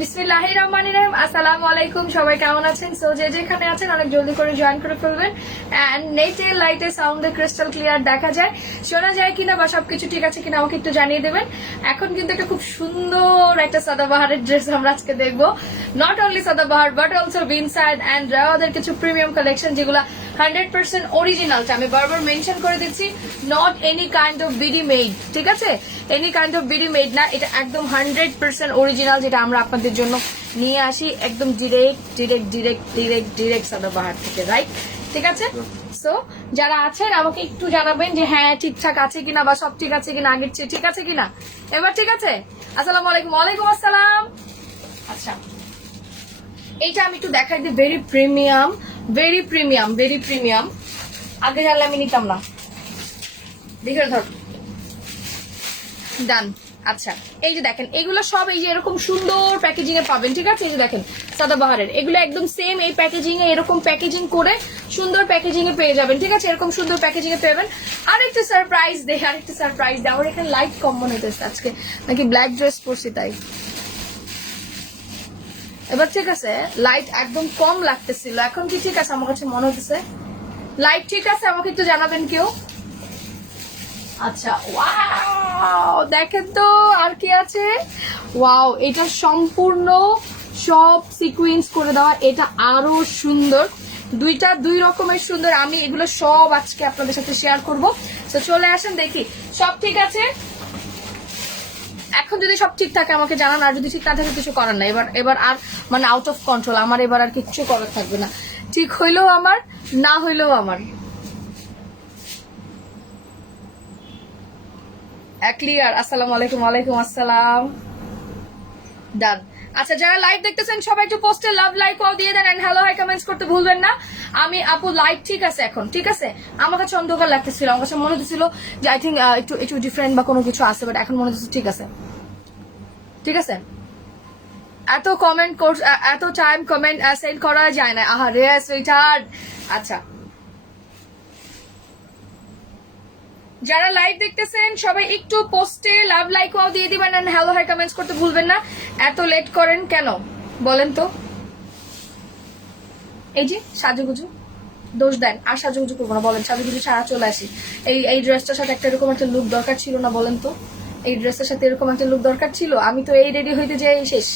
বিসমিল্লাহির রহমানির রহিম। আসসালামু আলাইকুম, সবাই কেমন আছেন? সো যে যেখানে আছেন অনেক জলদি করে জয়েন করে ফেলবেন। এন্ড নেটে লাইটে সাউন্ডে ক্রিস্টাল ক্লিয়ার দেখা যায়, শোনা যায় কিনা বা সবকিছু ঠিক আছে কিনা আমাকে একটু জানিয়ে দেবেন। এখন কিন্তু একটা খুব সুন্দর একটা সাদাবাহারের ড্রেস আমরা আজকে দেখবো। Not only Sadabahar but also বিনসাইড এন্ড ওদের কিছু প্রিমিয়াম কালেকশন যেগুলো 100% অরিজিনালটা আমি বারবার মেনশন করে দিচ্ছি। Not any kind of BD made, ঠিক আছে? Any kind of BD made না, এটা একদম 100% অরিজিনাল, যেটা আমরা আপনাদের জন্য নিয়ে আসি একদম ডিরেক্ট সাদাবাহার থেকে, রাইট? ঠিক আছে। সো যারা আছেন আমাকে একটু জানাবেন যে হ্যাঁ ঠিকঠাক আছে কিনা বা সব ঠিক আছে কিনা, আগের চেয়ে ঠিক আছে কিনা। এবার ঠিক আছে? আসসালামু আলাইকুম। ওয়ালাইকুম আসসালাম। আচ্ছা, এইটা আমি একটু দেখাই দিই। Very premium. আগে জানলে আমি নিতাম না। দেখে ধর, ডান। আচ্ছা, এই যে দেখেন এগুলো সব এই যে এরকম সুন্দর প্যাকেজিং এ পাবেন, ঠিক আছে? এই যে দেখেন সাদাবাহারের এগুলো একদম সেম এই প্যাকেজিং এ, এরকম প্যাকেজিং করে সুন্দর প্যাকেজিং এ পেয়ে যাবেন, ঠিক আছে? এরকম সুন্দর প্যাকেজিং এ পেয়ে যাবেন। আরেকটা সারপ্রাইজ দেখ, আমার এখানে লাইট কম মনে হইতেছে আজকে, নাকি ব্ল্যাক ড্রেস পরছি তাই। এবার ঠিক আছে, লাইট একদম কম লাগতেছিল, এখন কি ঠিক আছে? আমার কাছে মনে হচ্ছে লাইট ঠিক আছে, আমাকে একটু জানাবেন কেউ। আচ্ছা, ওয়াও দেখেন তো আর কি আছে। ওয়াও, এটা সম্পূর্ণ সব সিকুয়েন্স করে দেওয়া, এটা আরো সুন্দর, দুই রকমের সুন্দর। আমি এগুলো সব আজকে আপনাদের সাথে শেয়ার করবো। তো চলে আসেন, দেখি সব ঠিক আছে। এখন যদি সব ঠিক থাকে আমাকে জানান, আর যদি ঠিক না থাকে কিছু করার না। এবার আর মানে আউট অফ কন্ট্রোল, আমার এবার আর কিচ্ছু করার থাকবে না। ঠিক হইলেও আমার, না হইলেও আমার। ক্লিয়ার? আসসালামু আলাইকুম। ওয়ালাইকুম আসসালাম। ডান। আচ্ছা, যারা লাইভ দেখতেছেন সবাই একটু পোস্টে লাভ লাইক দিয়ে দেন এন্ড হ্যালো হাই কমেন্টস করতে ভুলবেন না। আমি আপু লাইট ঠিক আছে এখন, ঠিক আছে? আমার কাছে অন্ধকার লাগতেছিল, আমার কাছে মনে হচ্ছিল যে আই থিঙ্ক একটু ডিফারেন্ট বা কোনো কিছু আছে, বাট এখন মনে হচ্ছে ঠিক আছে, ঠিক আছে। এত কমেন্ট এত টাইম কমেন্ট সেন্ড করা যায় না, আহা রে সুইটহার্ট। আচ্ছা, যারা লাইভ দেখতেছেন সবাই একটু পোস্টে লাভ লাইক দিয়ে দিবেন এন্ড হ্যালো হাই কমেন্টস করতে ভুলবেন না। এত লেট করেন কেন বলেন তো? এই যে সাজুগুজু দোষ দেন, আর সাজুগুজু করবো না, বলেন সাজুগুজু সারা চলে আসি। এই ড্রেসটার সাথে একটা এরকম একটা লুক দরকার ছিল না, বলেন তো? এই ড্রেসটার সাথে এরকম একটা লুক দরকার ছিল? আমি তো এই রেডি হইতে যাই শেষ।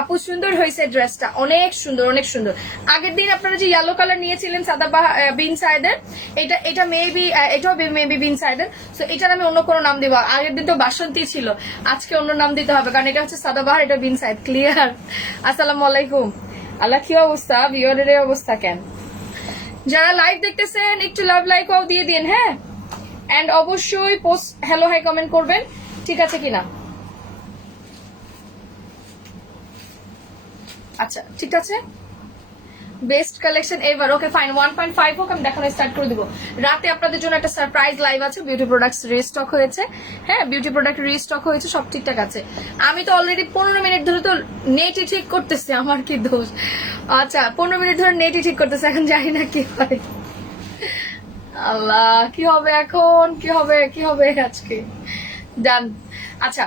আপু সুন্দর হয়েছে ড্রেসটা, অনেক সুন্দর অনেক সুন্দর। আগের দিন আপনারা যে ইয়েলো কালার নিয়েছিলেন সাদা বিন সাইডের, এটা মেবি, এটাও মেবি বিন সাইডের। সো এটার আমি অন্য কোনো নাম দিব। আগের দিন তো বাসন্তী ছিল, আজকে অন্য নাম দিতে হবে, কারণ এটা হচ্ছে সাদাবাহার, এটা বিন সাইড। ক্লিয়ার? আসসালামু আলাইকুম। আল্লাহ, কি অবস্থা? বিয়রের অবস্থা কেন? যারা লাইভ দেখতেছেন একটু লাভ লাইক দিয়ে দিন, হ্যাঁ? এন্ড অবশ্যই পোস্ট হ্যালো হাই কমেন্ট করবেন, ঠিক আছে কিনা? আচ্ছা, ঠিক আছে। Best collection ever. Okay fine, 1.5 হোক, আমি দেখানো স্টার্ট করে দিব। রাতে আপনাদের জন্য একটা সারপ্রাইজ লাইভ আছে। বিউটি প্রোডাক্টস রিস্টক হয়েছে, হ্যাঁ বিউটি প্রোডাক্ট রিস্টক হয়েছে, সব ঠিকঠাক আছে। আমি তো অলরেডি 15 মিনিট ধরে তো নেটই ঠিক করতেছি, আমার কি দোষ? আচ্ছা, 15 মিনিট ধরে নেটই ঠিক করতেছে, এখন জানি না কি হয়। আল্লাহ, কি হবে এখন? কি হবে আজকে? ডান। আচ্ছা,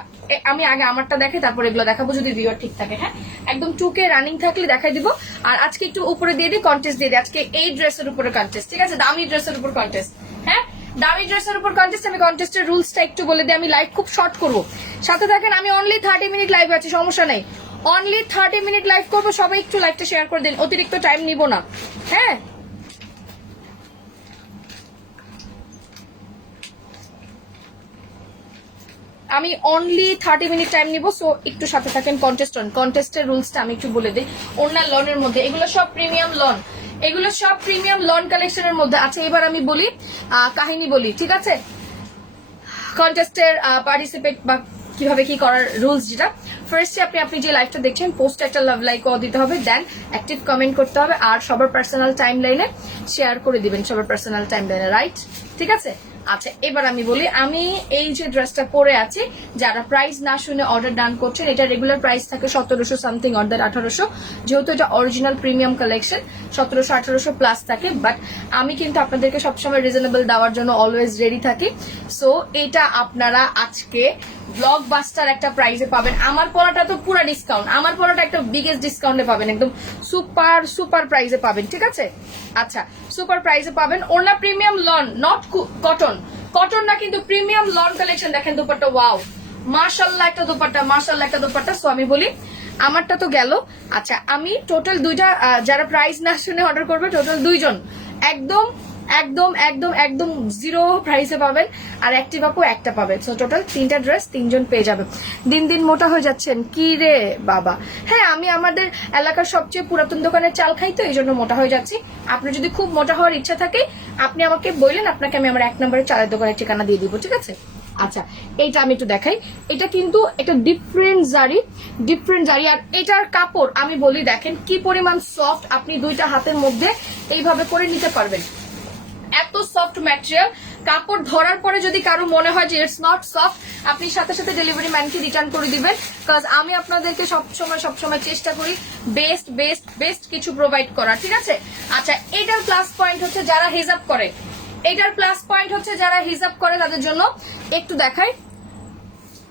আমি আগে আমারটা দেখাই, তারপর এগুলো দেখাবো যদি ভিউয়ার ঠিক থাকে। হ্যাঁ, একদম 2K রানিং থাকলে দেখাই দিব। আর আজকে একটু উপরে দিয়ে দিই, কন্টেস্ট দিয়ে দিই। আজকে এই ড্রেসের উপরে কন্টেস্ট, ঠিক আছে? দামি ড্রেসের উপর কন্টেস্ট। হ্যাঁ, দামি ড্রেসের উপর কন্টেস্ট। আমি কন্টেস্টের রুলসটা একটু বলে দিই, আমি লাইভ খুব শর্ট করবো, সাথে থাকেন। আমি অনলি 30 মিনিট লাইভ আছি, সমস্যা নেই। অনলি 30 মিনিট লাইভ করবো, সবাই একটু লাইভটা শেয়ার করে দিন, অতিরিক্ত টাইম নিব না। হ্যাঁ, আমি অনলি 30 মিনিট টাইম নিব। সো একটু সাথে থাকেন। কন্টেস্টের রুলসটা আমি একটু বলে দিই। অন্য লনের মধ্যে এগুলো সব প্রিমিয়াম লন, এগুলো সব প্রিমিয়াম লন কালেকশনের মধ্যে আছে। এবার আমি বলি, কাহিনী বলি, ঠিক আছে? কন্টেস্টের পার্টিসিপেট বা কিভাবে কি করার রুলস, যেটা ফার্স্টে আপনি যে লাইভটা দেখছেন, পোস্ট একটা লাভ লাইক দিতে হবে, দেন অ্যাক্টিভ কমেন্ট করতে হবে, আর সবার পার্সোনাল টাইম লাইনে শেয়ার করে দিবেন, সবার পার্সোনাল টাইম লাইনে, রাইট? ঠিক আছে। আচ্ছা, এবার আমি বলি, আমি এই যে ড্রেসটা পরে আছি, যারা প্রাইস না শুনে অর্ডার ডান করছেন, এটা রেগুলার প্রাইস থাকে 1700 সামথিং অর্ডার 1800, যেহেতু এটা অরিজিনাল প্রিমিয়াম কালেকশন 1700-1800 প্লাস থাকে। বাট আমি কিন্তু আপনাদেরকে সবসময় রিজনেবল দেওয়ার জন্য অলওয়েজ রেডি থাকি। সো এটা আপনারা আজকে ব্লকবাস্টার একটা প্রাইসে পাবেন। আমার পড়াটা তো পুরো ডিসকাউন্ট, আমার পড়াটা একটা বিগেস্ট ডিসকাউন্টে পাবেন, একদম সুপার সুপার প্রাইসে পাবেন, ঠিক আছে? আচ্ছা, সুপার প্রাইসে পাবেন। ওড়না premium lawn, not cotton, cotton না কিন্তু প্রিমিয়াম লন কালেকশন। দেখেন দুপাট্টা, ওয়াও মাশাআল্লাহ একটা দুপাট্টা, মাশাআল্লাহ একটা দুপাট্টা। সো আমি বলি আমারটা তো গেল। আচ্ছা, আমি টোটাল দুইটা, যারা প্রাইস না শুনে অর্ডার করবে টোটাল দুইজন একদম একদম একদম একদম জিরো প্রাইসে পাবেন, আর অ্যাক্টিভ আপু একটা পাবেন। সো টোটাল 3টা ড্রেস 3জন পেয়ে যাবে। দিন দিন মোটা হয়ে যাচ্ছেন কি রে বাবা? হ্যাঁ, আমি আমাদের এলাকার সবচেয়ে পুরাতন দোকানের চাল খাই, তো এই জন্য মোটা হয়ে যাচ্ছি। আপনার যদি খুব মোটা হওয়ার ইচ্ছা থাকে আপনি আমাকে বললেন, আপনাকে আমি আমার 1 নম্বরের চালের দোকানের ঠিকানা দিয়ে দিব, ঠিক আছে? আচ্ছা, এইটা আমি একটু দেখাই। এটা কিন্তু একটা ডিফারেন্ট জারি, আর এটার কাপড় আমি বলি দেখেন কি পরিমাণ সফট, আপনি দুইটা হাতের মধ্যে এইভাবে করে নিতে পারবেন। এত সফট ম্যাটেরিয়াল, কাপড় ধরার পরে যদি কারো মনে হয় যে ইটস নট সফট, আপনি সাথে সাথে ডেলিভারি ম্যানকে রিটার্ন করে দিবেন। কাজ আমি আপনাদেরকে সবসময় চেষ্টা করি বেস্ট বেস্ট বেস্ট কিছু প্রোভাইড করার, ঠিক আছে? আচ্ছা, এটার প্লাস পয়েন্ট হচ্ছে যারা হিজাব করে, এটার প্লাস পয়েন্ট হচ্ছে যারা হিজাব করে তাদের জন্য একটু দেখাই।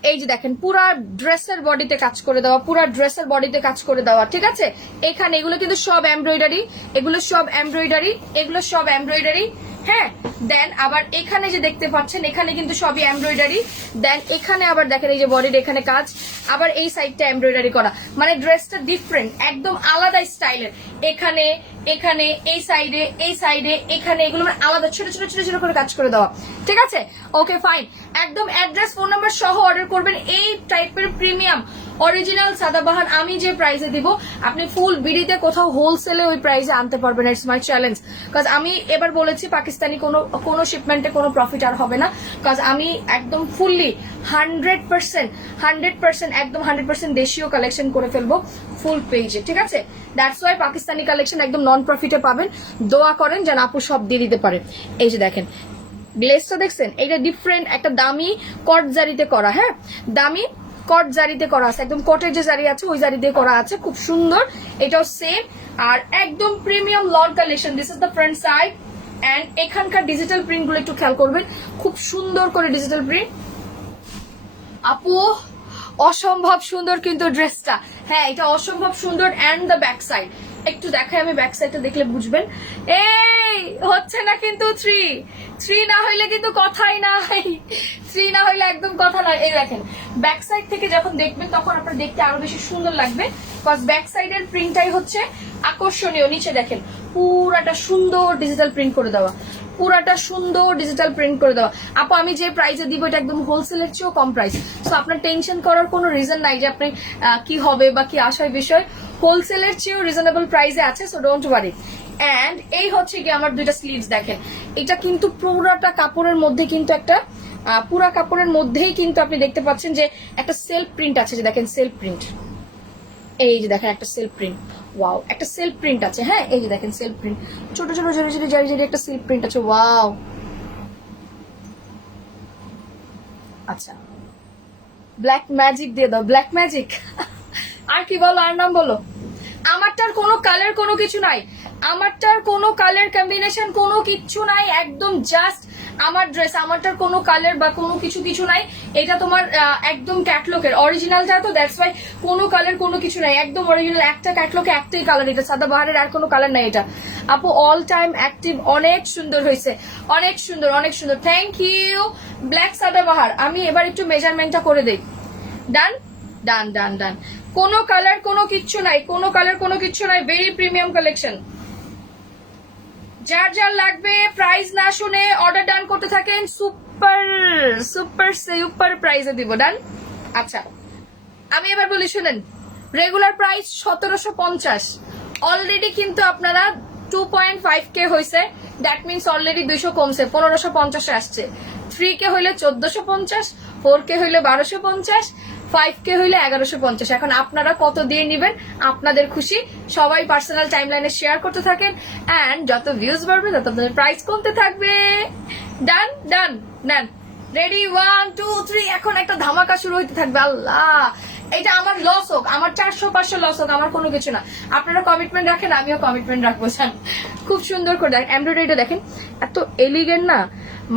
এই যে দেখেন পুরা ড্রেসের বডিতে কাজ করে দেওয়া, পুরা ড্রেসের বডিতে কাজ করে দেওয়া, ঠিক আছে? এখানে এগুলো কিন্তু সব এমব্রয়ডারি, এগুলো সব এমব্রয়ডারি, এগুলো সব এমব্রয়ডারি। হ্যাঁ, দেন আবার এখানে যে দেখতে পাচ্ছেন এখানে কিন্তু সবই এমব্রয়ডারি। দেন এখানে আবার দেখেন এই যে বডির এখানে কাজ, আবার এই সাইডটা এমব্রয়ডারি করা, মানে ড্রেসটা ডিফারেন্ট, একদম আলাদা স্টাইলের। এখানে এখানে এই সাইডে এখানে এগুলো মানে আলাদা ছোট ছোট ছোট ছোট করে কাজ করে দেওয়া, ঠিক আছে? ওকে ফাইন, একদম অ্যাড্রেস ফোন নাম্বার সহ অর্ডার করবেন। এই টাইপের প্রিমিয়াম অরিজিনাল সাদাবাহার আমি যে প্রাইসে দিব, আপনি ফুল বিডিতে কোথাও হোলসেলে ওই প্রাইসে আনতে পারবেন। It's my challenge. কাজ আমি এবার বলেছি পাকিস্তানি কোনো শিপমেন্টে কোনো প্রফিট আর হবে না। কাজ আমি একদম ফুললি 100% একদম 100% দেশীয় কালেকশন করে ফেলবো ফুল পেজে, ঠিক আছে? দ্যাটস ওয়াই পাকিস্তানি কালেকশন একদম নন প্রফিটে পাবেন। দোয়া করেন যেন আপু সব দিয়ে দিতে পারে। এই যে দেখেন গ্লেজটা দেখছেন, এটা ডিফারেন্ট একটা দামি কট জারিতে করা। হ্যাঁ, দামি কট জারিতে করা আছে, একদম কটের যে জারি আছে ওই জারি দিয়ে করা আছে, খুব সুন্দর। এটাও সেম, আর একদম premium lawn collection. This is the front side, and এখানকার ডিজিটাল প্রিন্ট গুলো একটু খেয়াল করবেন, খুব সুন্দর করে ডিজিটাল প্রিন্ট। আপু অসম্ভব সুন্দর কিন্তু ড্রেসটা, হ্যাঁ এটা অসম্ভব সুন্দর। এন্ড দ্য ব্যাক সাইড একটু দেখাই, আমি ব্যাক সাইডটা দেখলে বুঝবেন। এই হচ্ছে না কিন্তু থ্রি না হইলে কিন্তু কথাই নাই, থ্রি না হইলে একদম কথা নাই। এই দেখেন ব্যাক সাইড থেকে যখন দেখবেন তখন আপনার দেখতে আরো বেশি সুন্দর লাগবে, বিকজ ব্যাক সাইডের প্রিন্টটাই হচ্ছে আকর্ষণীয়। নিচে দেখেন পুরাটা সুন্দর ডিজিটাল প্রিন্ট করে দেওয়া, পুরাটা সুন্দর ডিজিটাল প্রিন্ট করে দেওয়া। আপু আমি যে প্রাইসে দিব এটা একদম হোলসেলের চেয়েও কম প্রাইস, সো আপনার টেনশন করার কোনো রিজন নাই যে আপনি কি হবে বা কি আসার বিষয়। হোলসেলের চেয়েও রিজনেবল প্রাইসে আছে, সো ডোন্ট ওয়ারি। এন্ড এই হচ্ছে কি আমার দুইটা স্লিভস দেখেন, এটা কিন্তু পুরাটা কাপড়ের মধ্যে কিন্তু একটা পুরা কাপড়ের মধ্যেই কিন্তু আপনি দেখতে পাচ্ছেন যে একটা সেলফ প্রিন্ট আছে, যে দেখেন সেলফ প্রিন্ট, এই যে দেখেন একটা সেলফ প্রিন্ট, ওয়াও একটা সেলফ প্রিন্ট আছে। হ্যাঁ, এই যে দেখেন সেলফ প্রিন্ট, ছোট ছোট ছোট ছোট জারি জারি একটা সেলফ প্রিন্ট আছে, ওয়াও। আচ্ছা, ব্ল্যাক ম্যাজিক দিয়ে দাও, ব্ল্যাক ম্যাজিক। আর কি বলো, আর নাম বলো। আমারটার কোনো কালার কোনো কিছু নাই, আমারটার কোনো কালার কম্বিনেশন কোনো কিছু নাই, একদম জাস্ট আমার ড্রেস, আমারটার কোনো কালার বা কোনো কিছু নাই। এটা তোমার একদম ক্যাটলগের অরিজিনালটা, তো দ্যাটস ওয়াই কোনো কালার কোনো কিছু নাই, একদম অরিজিনাল একটা ক্যাটলগে একটাই কালার। এটা সাদাবাহারের আর কোনো কালার নাই। এটা আপু অল টাইম অ্যাক্টিভ, অনেক সুন্দর হয়েছে, অনেক সুন্দর অনেক সুন্দর, থ্যাংক ইউ। ব্ল্যাক সাদাবাহার আমি এবার একটু মেজারমেন্টটা করে দেই। ডান ডান ডান ডান, কোনো কালার কোনো কিচ্ছু নাই, কোনো কালার কোনো কিচ্ছু নাই, ভেরি প্রিমিয়াম কালেকশন। যার যার লাগবে প্রাইস না শুনে অর্ডার ডান করতে থাকেন, সুপার সুপার সুপার প্রাইসে দিব। ডান। আচ্ছা আমি এবার বলি শুনেন, রেগুলার প্রাইস 1750, অলরেডি কিন্তু আপনারা 2.5K হয়েছে, দ্যাট মিনস অলরেডি 200 কমছে, 1550 আসছে। 3K হইলে 1450, 4K হইলে 1250, 5K হইলে 1150। এখন আপনারা কত দিয়ে নিবেন আপনাদের খুশি, সবাই পার্সোনাল টাইমলাইনে শেয়ার করতে থাকেন, এন্ড যত ভিউজ বাড়বে তত আপনাদের প্রাইস কমতে থাকবে। ডান ডান ডান, রেডি 1 2 3, এখন একটা ধামাকা শুরু হইতে থাকবে। আল্লাহ, এটা আমার লস হোক, আমার 400-500 লস হোক, আমার কোনো কিছু না। আপনারা কমিটমেন্ট রাখেন, আমিও কমিটমেন্ট রাখবো। খুব সুন্দর করে দেখেন এমব্রয়ডারিটা, দেখেন এত এলিগেন্ট না,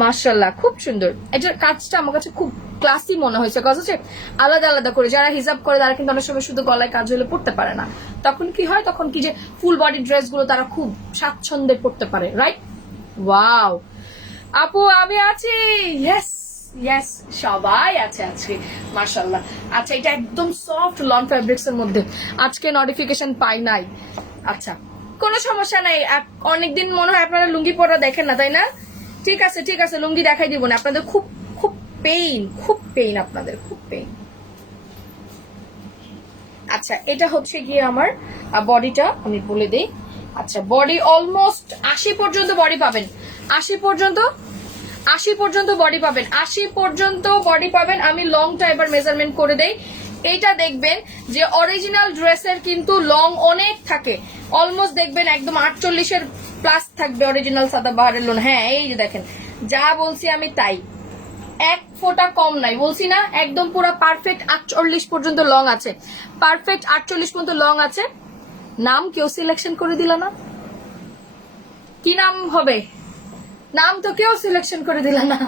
মাশাআল্লাহ খুব সুন্দর। এটার কাজটা আমার কাছে খুব ক্লাসি মনে হয়েছে, কজ হচ্ছে আলাদা আলাদা করে যারা হিজাব করে তারা কিন্তু অনেক সময় শুধু গলায় কাজ হলে পড়তে পারে না, তখন কি হয়, তখন কি যে ফুল বডি ড্রেস গুলো তারা খুব স্বাচ্ছন্দ্যে পড়তে পারে, রাইট? ওয়াও আপু আমি আছি, ইয়েস ইয়েস সবাই আছে আজকে মাশাআল্লাহ। আচ্ছা এটা একদম সফট লন ফ্যাব্রিক্স এর মধ্যে, আজকে নোটিফিকেশন পাই নাই। আচ্ছা কোনো সমস্যা নাই, অনেকদিন মনে হয় আপনারা লুঙ্গি পরা দেখেন না, তাই না? ঠিক আছে ঠিক আছে, লুঙ্গি দেখাই দিব না আপনাদের, খুব খুব পেইন আপনাদের, খুব পেইন। আচ্ছা এটা হচ্ছে গিয়ে আমার বডিটা আমি বলে দেই। আচ্ছা বডি অলমোস্ট 80 পর্যন্ত বডি পাবেন, 80 পর্যন্ত বডি পাবেন, 80 পর্যন্ত বডি পাবেন। আমি লংটা এবার মেজারমেন্ট করে দেই। এইটা দেখবেন যে অরিজিনাল ড্রেসের কিন্তু লং অনেক থাকে, অলমোস্ট দেখবেন একদম 48-এর প্লাস থাকবে অরিজিনাল সাদাবাহারের লোন। হ্যাঁ এই যে দেখেন যা বলছি আমি তাই, এক ফোঁটা কম নাই, বলছি না একদম পুরো পারফেক্ট 48 পর্যন্ত লং আছে, পারফেক্ট 48 পর্যন্ত লং আছে। নাম কেউ সিলেকশন করে দিল না, কি নাম হবে? নাম তো কেউ সিলেকশন করে দিল না।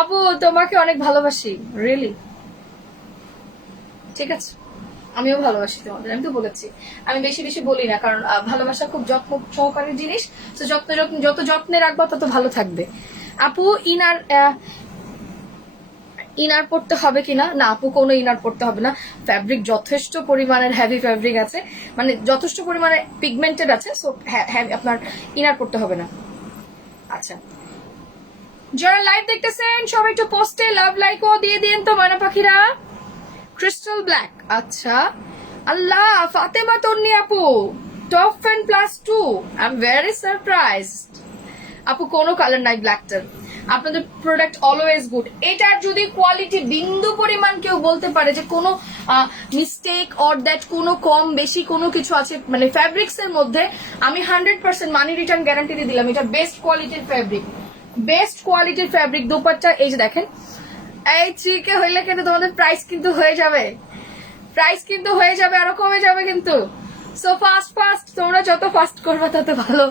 আপু তোমাকে অনেক ভালোবাসি, রিয়েলি। ঠিক আছে আমিও ভালোবাসি তোমাদের, আমি তো বলেছি আমি বেশি বেশি বলি না, কারণ ভালোবাসা খুব যত্ন সহকারী জিনিস, তো যত যত্নে রাখবা তত ভালো থাকবে। আপু ইনার পড়তে হবে কিনা? না আপু কোনো ইনার পড়তে হবে না, ফ্যাব্রিক যথেষ্ট পরিমাণের হেভি ফ্যাব্রিক আছে, মানে যথেষ্ট পরিমাণে পিগমেন্টেড আছে, সো আপনার ইনার পড়তে হবে না। আচ্ছা যারা লাইভ দেখতেছেন সবাই একটু পোস্টে লাভ লাইক ও দিয়ে দিন তো ময়না পাখিরা। ক্রিস্টাল ব্ল্যাক, আচ্ছা আল্লাহ ফাতেমা তন্নি আপু top fan +2, I am very surprised. আপু কোনো কালার নাই ব্ল্যাকটার, আপনাদের প্রোডাক্ট অলওয়েজ গুড। এটার যদি কোয়ালিটি বিন্দু পরিমাণ কেউ বলতে পারে যে কোনো মিস্টেক অর দ্যাট কোনো কম বেশি কোনো কিছু আছে মানে ফ্যাব্রিক্স এর মধ্যে, আমি 100% মানি রিটার্ন গ্যারান্টি দিয়ে দিলাম। এটা বেস্ট কোয়ালিটির ফ্যাব্রিক, বেস্ট কোয়ালিটির ফ্যাব্রিক। দোপাট্টা এই যে দেখেন, এই চিকে হইলে কিন্তু তোমাদের প্রাইস কিন্তু হয়ে যাবে, প্রাইস কিন্তু হয়ে যাবে, আরো কমে যাবে কিন্তু। সো ফাস্ট তোমরা যত ফাস্ট করবে তত ভালো।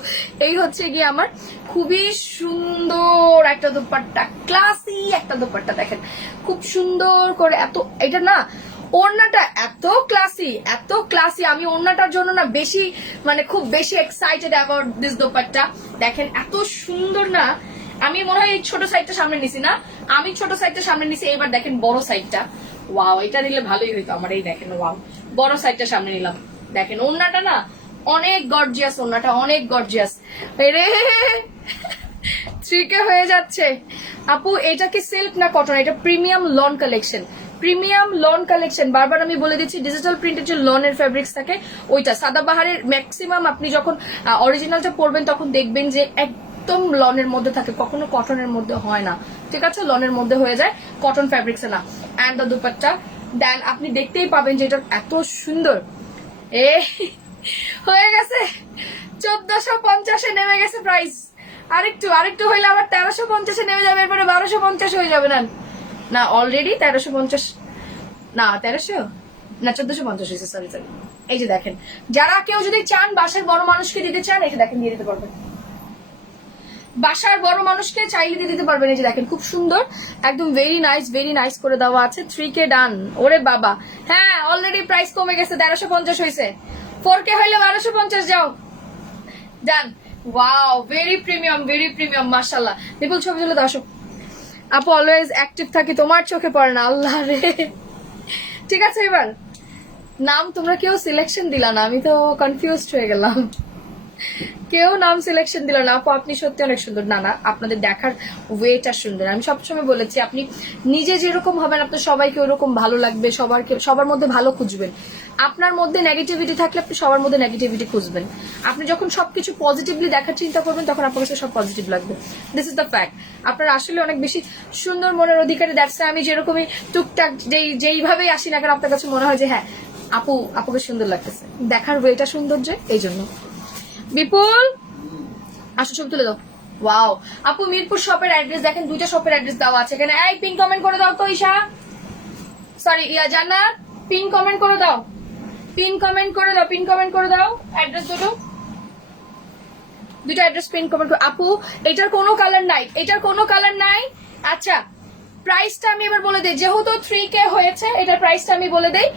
এই হচ্ছে গিয়ে আমার খুবই সুন্দর একটা দোপাট্টা, ক্লাসি একটা দোপাট্টা দেখেন খুব সুন্দর করে, এত এটা না ওড়নাটা এত ক্লাসি, আমি ওড়নাটার জন্য না বেশি মানে খুব বেশি এক্সাইটেড অ্যাবাউট দিস দোপাট্টা। দেখেন এত সুন্দর না, আমি মনে হয় এই ছোট সাইডটা সামনে নিছি না, আমি ছোট সাইডটা সামনে নিছি, এবার দেখেন বড় সাইডটা, ওয়াও এটা নিলে ভালোই হইতো আমার। এই দেখেন ওয়াও বড় সাইডটা সামনে নিলাম, দেখেন ওড়নাটা না অনেক গর্জিয়াস, ওড়নাটা অনেক গর্জিয়াস। রে 3K হয়ে যাচ্ছে আপু। এটা কি সিল্ক না কটন? এটা premium lawn collection, premium lawn collection. বারবার আমি বলে দিচ্ছি ডিজিটাল প্রিন্টের যে লনের ফেব্রিক্স থাকে ওইটা, সাদাবাহারের ম্যাক্সিমাম আপনি যখন অরিজিনালটা পরবেন তখন দেখবেন যে একদম লনের মধ্যে থাকে, কখনো কটনের মধ্যে হয় না, ঠিক আছে? লনের মধ্যে হয়ে যায়, কটন ফ্যাব্রিক্সে না। অ্যান্ড দ্য দুপাট্টা দেন আপনি দেখতেই পাবেন যে এটা এত সুন্দর। এ হয়ে গেছে 1450-এ নেমে গেছে প্রাইস, আরেকটু হইলে আবার 1350-এ নেমে যাবে, এরপরে 1250 হয়ে যাবে। না অলরেডি 1350 না 1300 না 1450 হয়েছে, সরি। এই যে দেখেন যারা কেউ যদি চান বাসার বড় মানুষকে দিতে চান, এই যে দেখেন দিয়ে দিতে পারবেন, বাসার বড় মানুষকে চাইলে দিয়ে দিতে পারবেন। এই যে দেখেন খুব সুন্দর একদম ভেরি নাইস করে দেওয়া আছে। 3K ডান, ওরে বাবা হ্যাঁ অলরেডি প্রাইস কমে গেছে, 1350 হয়েছে, 4K হইলে 1250 যাও ডান। ওয়াও ভেরি প্রিমিয়াম মাশাআল্লাহ। বিপুল ছবি তুলে দর্শক আপু অলওয়েজ অ্যাক্টিভ থাকি, তোমার চোখে পড়ে না, আল্লাহ রে। ঠিক আছে এবার নাম তোমরা কেউ সিলেকশন দিলা না, আমি তো কনফিউজড হয়ে গেলাম, কেউ নাম সিলেকশন দিল না। আপু আপনি সত্যি অনেক সুন্দর। না আপনাদের দেখার ওয়েটা সুন্দর, আমি সবসময় বলেছি আপনি নিজে যেরকম হবেন আপনার সবাইকে ওরকম ভালো লাগবে, সবার মধ্যে ভালো খুঁজবেন। আপনার মধ্যে নেগেটিভিটি থাকলে আপনি সবার মধ্যে নেগেটিভিটি খুঁজবেন। আপনি যখন সবকিছু পজিটিভলি দেখার চিন্তা করবেন তখন আপনার কাছে সব পজিটিভ লাগবে, দিস ইজ দ্য ফ্যাক্ট। আপনার আসলে অনেক বেশি সুন্দর মনের অধিকারী, দ্যাটস আমি যেরকমই টুকটাক যেইভাবেই আসি না কেন আপনার কাছে মনে হয় যে হ্যাঁ আপুকে সুন্দর লাগতেছে, দেখার ওয়েটা সুন্দর যে এই জন্য। বিপুল আসো ছবি তুলে দাও। ওয়াও আপু মিরপুর শপের অ্যাড্রেস দেখেন, 2টা শপের অ্যাড্রেস দেওয়া আছে এখানে। এই পিন কমেন্ট করে দাও তো ঈশা, সরি জান্নাত, পিন কমেন্ট করে দাও অ্যাড্রেস দুটো অ্যাড্রেস পিন কমেন্ট করো। আপু এটার কোনো কালার নাই, আচ্ছা প্রাইসটা আমি এবার বলে দিই, যেহেতু 3K হয়েছে এটার প্রাইসটা আমি বলে দেই।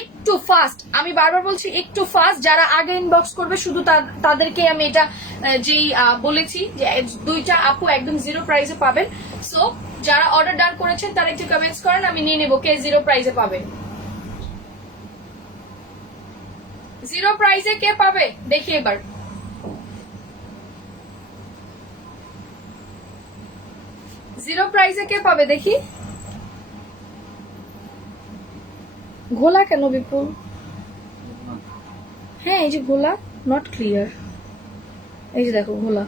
একটু ফাস্ট, আমি বারবার বলছি একটু ফাস্ট, যারা আগে ইনবক্স করবে শুধু তাদেরকে আমি এটা যেই বলেছি যে দুইটা আপু একদম জিরো প্রাইসে পাবেন। সো যারা অর্ডার ডান করেছেন তারা একটু কমেন্টস করেন, আমি নিয়ে নেবো কে জিরো প্রাইসে পাবে। জিরো প্রাইসে কে পাবে দেখি এবার। জিরো প্রাইসে কে পাবে দেখি। ঘোলা কেন বিপুল? হ্যাঁ এই যে ঘোলা, নট ক্লিয়ার। এই যে দেখো ঘোলা,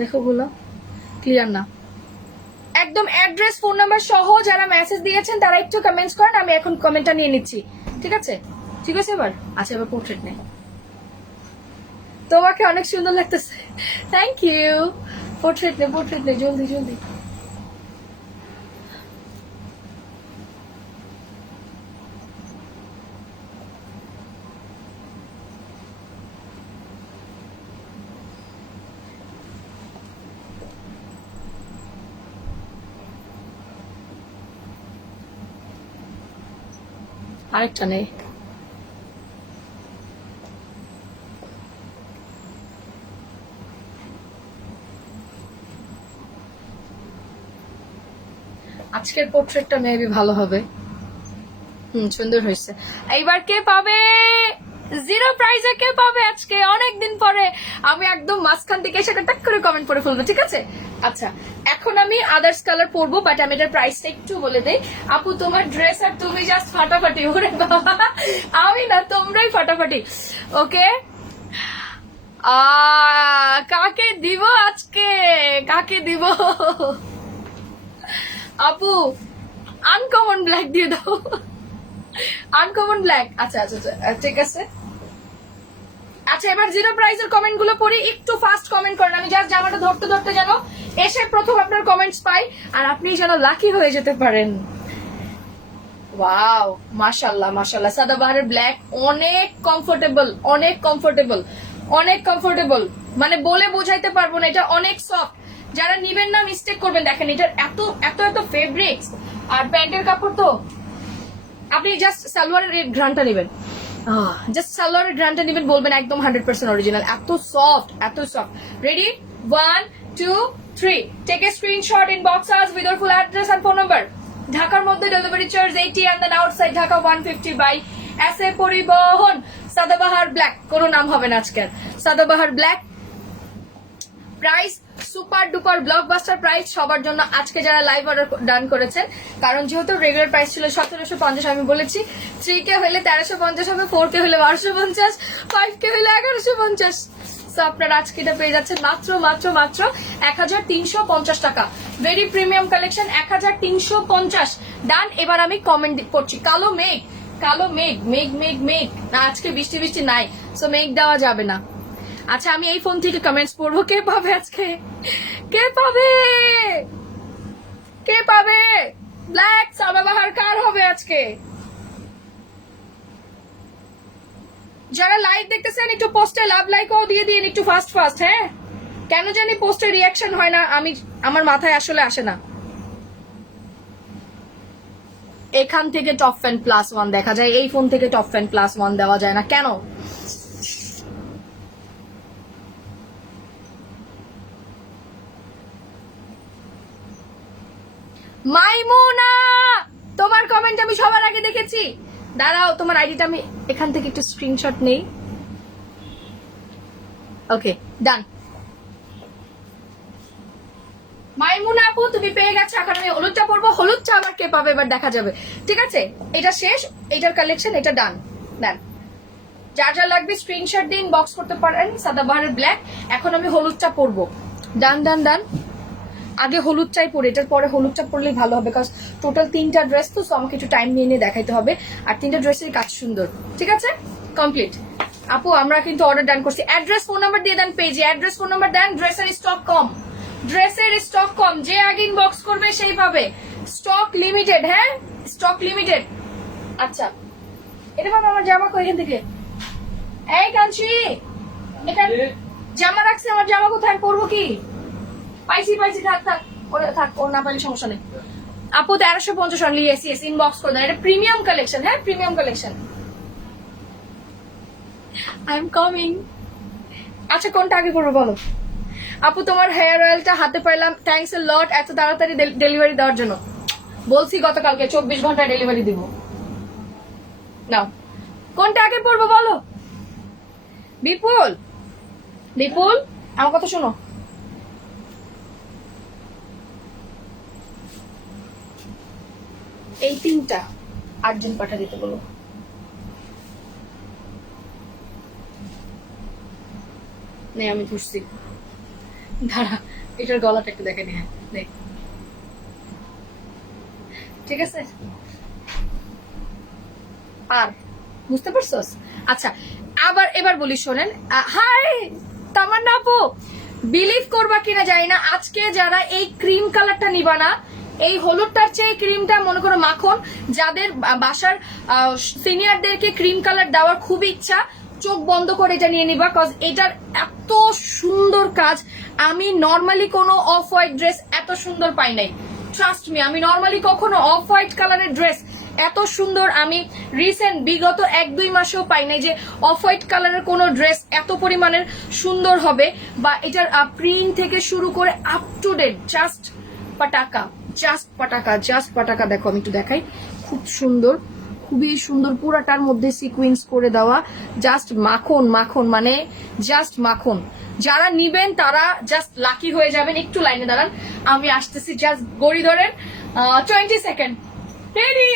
দেখো ঘোলা, ক্লিয়ার না একদম। অ্যাড্রেস ফোন নাম্বার সহ যারা মেসেজ দিয়েছেন তারা একটু কমেন্টস করেন, আমি এখন কমেন্টটা নিয়ে নিচ্ছি। ঠিক আছে, ঠিক আছে এবার। আচ্ছা এবার পোর্ট্রেট নেই। তোমাকে অনেক সুন্দর লাগতেছে, থ্যাংক ইউ। পোর্ট্রেট নে, পোর্ট্রেট নে, জলদি জলদি। আরেকটা নেই। আজকের পোর্ট্রেটটা মেবি ভালো হবে। সুন্দর হয়েছে। এইবার কে পাবে জিরো প্রাইজে, কে পাবে আজকে অনেকদিন পরে? আমি একদম মাঝখান থেকে সেটা টাক করে কমেন্ট করে ফেলবো, ঠিক আছে? আচ্ছা এখন আমি আদার্স কালার পরবো, বাট আমি এটার প্রাইসটা একটু বলে দেই। আপু তোমার ড্রেস আর তুমি জাস্ট ফাটাফাটি। ওরে বাবা, আমি না, তোমরাই ফাটাফাটি। ওকে, কাকে দিব আজকে, কাকে দিব? আপু আনকমন ব্ল্যাক দিয়ে দাও, আনকমন ব্ল্যাক। আচ্ছা আচ্ছা আচ্ছা ঠিক আছে। আচ্ছা এবার জিরো প্রাইসের কমেন্ট গুলো পড়ি, একটু ফাস্ট কমেন্ট করেন। আমি জাস্ট জামাটা ধরতে ধরতে যেন এসে প্রথম আপনার কমেন্টস পাই, আর আপনি যেন লাকি হয়ে যেতে পারেন। ওয়াও, মাশাআল্লাহ মাশাআল্লাহ। সাদাবাহারের ব্ল্যাক অনেক কমফোর্টেবল, অনেক কমফোর্টেবল, অনেক কমফোর্টেবল, মানে বলে বোঝাইতে পারবো না। এটা অনেক সফট, যারা নিবেন না মিস্টেক করবেন। দেখেন এটার এত এত এত ফেব্রিক্স, আর প্যান্টের কাপড় তো আপনি জাস্ট সালোয়ারের ঘ্রাণটা নেবেন, জাস্ট সালোয়ারের ঘ্রাণটা নেবেন, বলবেন একদম 100% অরিজিনাল। এত সফট, এত soft. Ready, 1 2 3, take a screenshot, inbox us with your full address and phone number. ঢাকার মধ্যে delivery charge 80 and then outside Dhaka 150 by SA Paribahan. Sadabahar black, কোনো নাম হবে না আজকে। Sadabahar black price super duper blockbuster price সবার জন্য আজকে যারা লাইভ অর্ডার ডান করেছেন। কারণ যেহেতু রেগুলার প্রাইস ছিল 1750, আমি বলেছি 3K হলে 1350 হবে, 4K হলে 1250, 5K হলে 1150। সো আপনারা আজকে এটা পেয়ে যাচ্ছেন মাত্র মাত্র মাত্র 1350 টাকা। ভেরি প্রিমিয়াম কালেকশন, 1350 ডান। এবার আমি কমেন্ট করছি, কালো মেঘ, কালো মেঘ, মেঘ মেঘ মেঘ না, আজকে বৃষ্টি বৃষ্টি নাই, সো মেঘ দেওয়া যাবে না। আচ্ছা আমি এই ফোন থেকে কমেন্টস পড়বো, কে পাবে আজকে, কে পাবে, কে পাবে ব্ল্যাক সাদাবাহার কার হবে আজকে? যারা লাইভ দেখতেছেন একটু পোস্টে লাভ লাইকও দিয়ে দিন, একটু ফাস্ট ফাস্ট। হ্যাঁ, কেন জানি পোস্টে রিয়াকশন হয় না, আমি আমার মাথায় আসলে আসে না। এখান থেকে টপ ফ্যান +1 দেখা যায়, এই ফোন থেকে টপ ফ্যান +1 দেওয়া যায় না কেন? মাইমুনা, তোমার কমেন্ট আমি সবার আগে দেখেছি। দাঁড়াও, তোমার আইডিটা আমি এখান থেকে একটু স্ক্রিনশট নেই। ওকে ডান। মাইমুনা আপু তুমি পেয়ে গেছো। এখন আমি হলুদটা পরবো, হলুদটা আবার কে পাবে এবার দেখা যাবে। ঠিক আছে, এটা শেষ, এটার কালেকশন, এটা ডান। ডান, যার যা লাগবে স্ক্রিনশট দিন, বক্স করতে পারেন। সাদাবাহারের ব্ল্যাক, এখন আমি হলুদটা পরবো। ডান ডান ডান, আগে হলুদটাই পরে, এটার পরে হলুদটা পরলেই ভালো হবে, কারণ টোটাল 3টা ড্রেস তো, আমাকে একটু টাইম নিয়ে নিয়ে দেখাইতে হবে। আর 3টা ড্রেসের কাজ সুন্দর। ঠিক আছে, কমপ্লিট। আপু আমরা কিন্তু অর্ডার ডান করছি। অ্যাড্রেস ফোন নাম্বার দিয়ে দেন পেজে, অ্যাড্রেস ফোন নাম্বার দেন। ড্রেসের স্টক কম, ড্রেসের স্টক কম, যে আগে ইনবক্স করবে সেই পাবে। স্টক লিমিটেড, হ্যাঁ স্টক লিমিটেড। আচ্ছা এটা পাবো। আমার জামা কই এখান থেকে? এই কাঞ্চি, এখানে জামা রাখছে, আমার জামা কোথায়, পরবো কি? পাইছি পাইছি, থাক থাক। ওরা থাক, ওর না পাইলে সমস্যা নেই। আপু 1350 অনলি, ইয়েস ইয়েস, ইনবক্স করে দেন। এটা প্রিমিয়াম কালেকশন, হ্যাঁ premium collection. I am coming. আচ্ছা কোনটা আগে করবো বলো? আপু তোমার হেয়ার অয়েলটা হাতে পাইলাম, থ্যাঙ্কস এ লট এত তাড়াতাড়ি ডেলিভারি দেওয়ার জন্য। বলছি গতকালকে 24 ঘন্টায় ডেলিভারি দিব। নাও কোনটা আগে পড়বো বলো? বিপুল, বিপুল আমার কথা শোনো। এই 3টা আর্জেন্ট পাঠা দিতে বলো। নে আমি খুঁজছি, দাঁড়া এটার গলাটা একটু দেখে নি। হ্যাঁ নে, ঠিক আছে। আর বুঝতে পারছস? আচ্ছা আবার এবার বলি শোনেন। হাই তামান্না আপু, বিলিভ করবা কিনা জানি না, আজকে যারা এই ক্রিম কালারটা নিবা না, এই হলুদটার চেয়ে ক্রিমটা মনে করো মাখন, যাদের বাসার সিনিয়রদেরকে ক্রিম কালার দেওয়ার খুব ইচ্ছা, চোখ বন্ধ করে এটা নিয়ে নিবা, কজ এটার এত সুন্দর কাজ। আমি নর্মালি কোনো অফ হোয়াইট ড্রেস এত সুন্দর পাই নাই, ট্রাস্ট মি। আমি নর্মালি কখনো অফ হোয়াইট কালারের ড্রেস এত সুন্দর আমি রিসেন্ট বিগত 1-2 মাসেও পাই নাই যে অফ হোয়াইট কালারের কোনো ড্রেস এত পরিমাণের সুন্দর হবে, বা এটার প্রিন্ট থেকে শুরু করে আপ টু ডেট জাস্ট পাটাকা, জাস্ট পাটাকা, জাস্ট পাটাকা। দেখো আমি একটু দেখাই, খুব সুন্দর, খুবই সুন্দর, পুরাটার মধ্যে সিকুয়েন্স করে দেওয়া, জাস্ট মাখন মাখন, মানে জাস্ট মাখন। যারা নিবেন তারা জাস্ট লাকি হয়ে যাবেন। একটু লাইনে দাঁড়ান, আমি আসতেছি, জাস্ট গড়ি ধরেন 20 সেকেন্ড। রেডি?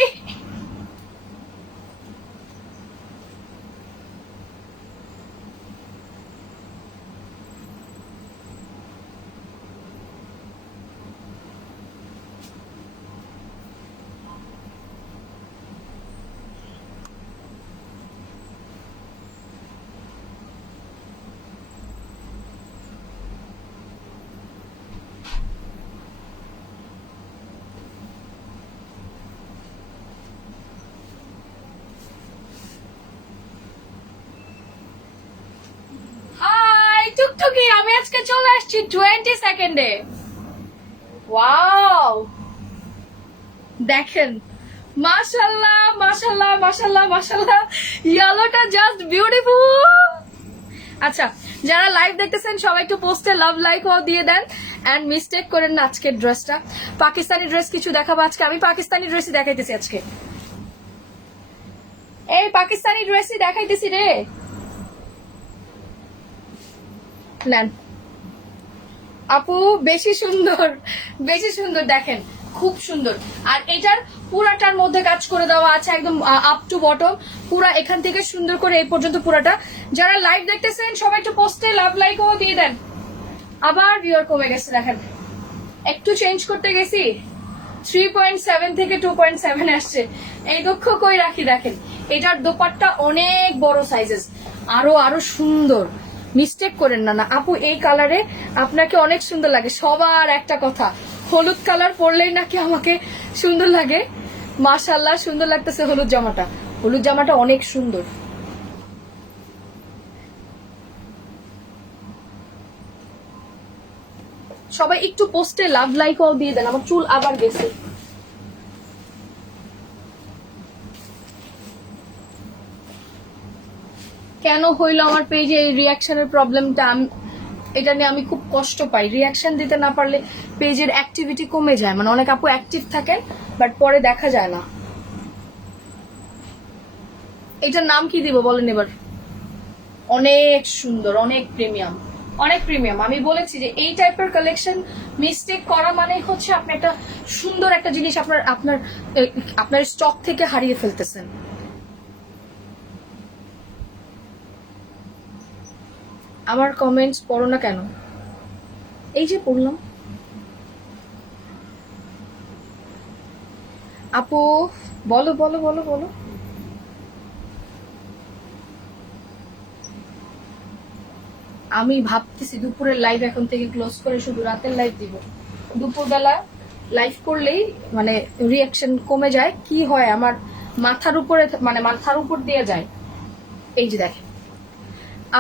হাই টুকটুকি, আমি আজকে চলে আসছি 20 সেকেন্ডে। ওয়াও দেখেন, মাশাল্লাহ মাশাল্লাহ মাশাল্লাহ মাশাল্লাহ, ইয়েলোটা জাস্ট বিউটিফুল। আচ্ছা যারা লাইভ দেখতেছেন সবাই একটু পোস্টে লাভ লাইক ও দিয়ে দেন, এন্ড মিস্টেক করেন না। আজকের ড্রেসটা পাকিস্তানি ড্রেস কিছু দেখাবো আজকে, আমি পাকিস্তানি ড্রেসই দেখাইতেছি আজকে। এই পাকিস্তানি ড্রেসই দেখাইতেছি রে। নেন আপু, বেশি সুন্দর, বেশি সুন্দর, দেখেন খুব সুন্দর। আর এটার পুরাটার মধ্যে কাজ করে দেওয়া আছে একদম আপ টু বটম, পুরা এখান থেকে সুন্দর করে এই পর্যন্ত পুরাটা। যারা লাইভ দেখতেছেন সবাই একটু পোস্টে লাভ লাইক ও দিয়ে দেন। আবার ভিউয়ার কমে গেছে, দেখেন একটু চেঞ্জ করতে গেছি, 3.7 থেকে 2.7 আসছে। এই দুঃখ কই রাখি। দেখেন এটার দোপাট্টা অনেক বড় সাইজেস, আরো আরো সুন্দর। মিস্টেক করেন না। না আপু এই কালারে আপনাকে অনেক সুন্দর লাগে। সবার একটা কথা, হলুদ কালার পরলেই নাকি আমাকে সুন্দর লাগে। মাশাআল্লাহ সুন্দর লাগতেছে হলুদ জামাটা, হলুদ জামাটা অনেক সুন্দর। সবাই একটু পোস্টে লাভ লাইক ও দিয়ে দেন। আমার চুল আবার গেছে। কেন হইলো আমার পেজে এই রিয়াকশনের প্রবলেমটা? এটা নিয়ে আমি খুব কষ্ট পাই। রিয়াকশন দিতে না পারলে পেজের অ্যাক্টিভিটি কমে যায়, মানে অনেক আপু অ্যাক্টিভ থাকেন বাট পরে দেখা যায় না। এটার নাম কি দিব বলেন এবার? অনেক সুন্দর, অনেক প্রিমিয়াম, অনেক প্রিমিয়াম। আমি বলেছি যে এই টাইপের কালেকশন মিস্টেক করা মানে হচ্ছে আপনি একটা সুন্দর একটা জিনিস আপনার আপনার আপনার স্টক থেকে হারিয়ে ফেলতেছেন। আমার কমেন্টস পড়ো না কেন? এই যে পড়লাম। আপু বলো বলো বলো বলো। আমি ভাবতেছি দুপুরের লাইভ এখন থেকে ক্লোজ করে শুধু রাতের লাইভ দিব। দুপুরবেলা লাইভ করলেই মানে রিয়াকশন কমে যায়। কি হয় আমার মাথার উপরে, মানে মাথার উপর দিয়ে যায়। এই যে দেখেন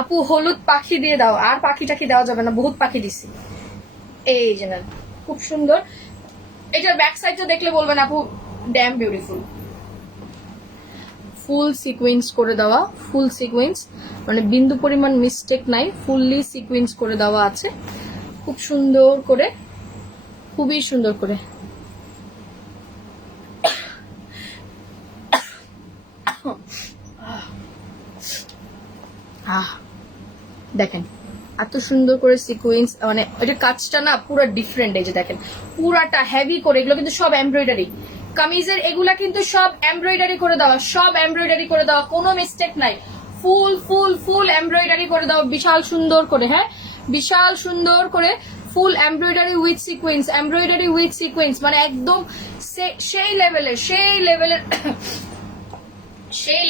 আপু হলুদ পাখি দিয়ে দাও। আর পাখি টাখি দেওয়া যাবে না, বহুত পাখি দিছি। এই যে নেন খুব সুন্দর। এটার ব্যাক সাইডটা দেখলে বলবেন আপু ড্যাম বিউটিফুল। ফুল সিকোয়েন্স করে দেওয়া, ফুল সিকোয়েন্স, মানে বিন্দু পরিমাণ মিস্টেক নাই, ফুললি সিকোয়েন্স করে দেওয়া আছে খুব সুন্দর করে, খুবই সুন্দর করে। দেখেন এত সুন্দর করে সিকোয়েন্স, মানে এটা কাজটা না পুরো ডিফারেন্ট। এই যে দেখেন পুরাটা হেভি করে, এগুলো কিন্তু সব এমব্রয়ডারি কামিজের, এগুলা কিন্তু সব এমব্রয়ডারি করে দেওয়া, সব এমব্রয়ডারি করে দেওয়া, কোনো মিস্টেক নাই। ফুল ফুল ফুল এমব্রয়ডারি করে দেওয়া বিশাল সুন্দর করে, হ্যাঁ বিশাল সুন্দর করে ফুল embroidery with sequence, embroidery with sequence, মানে একদম সেই লেভেলের সেই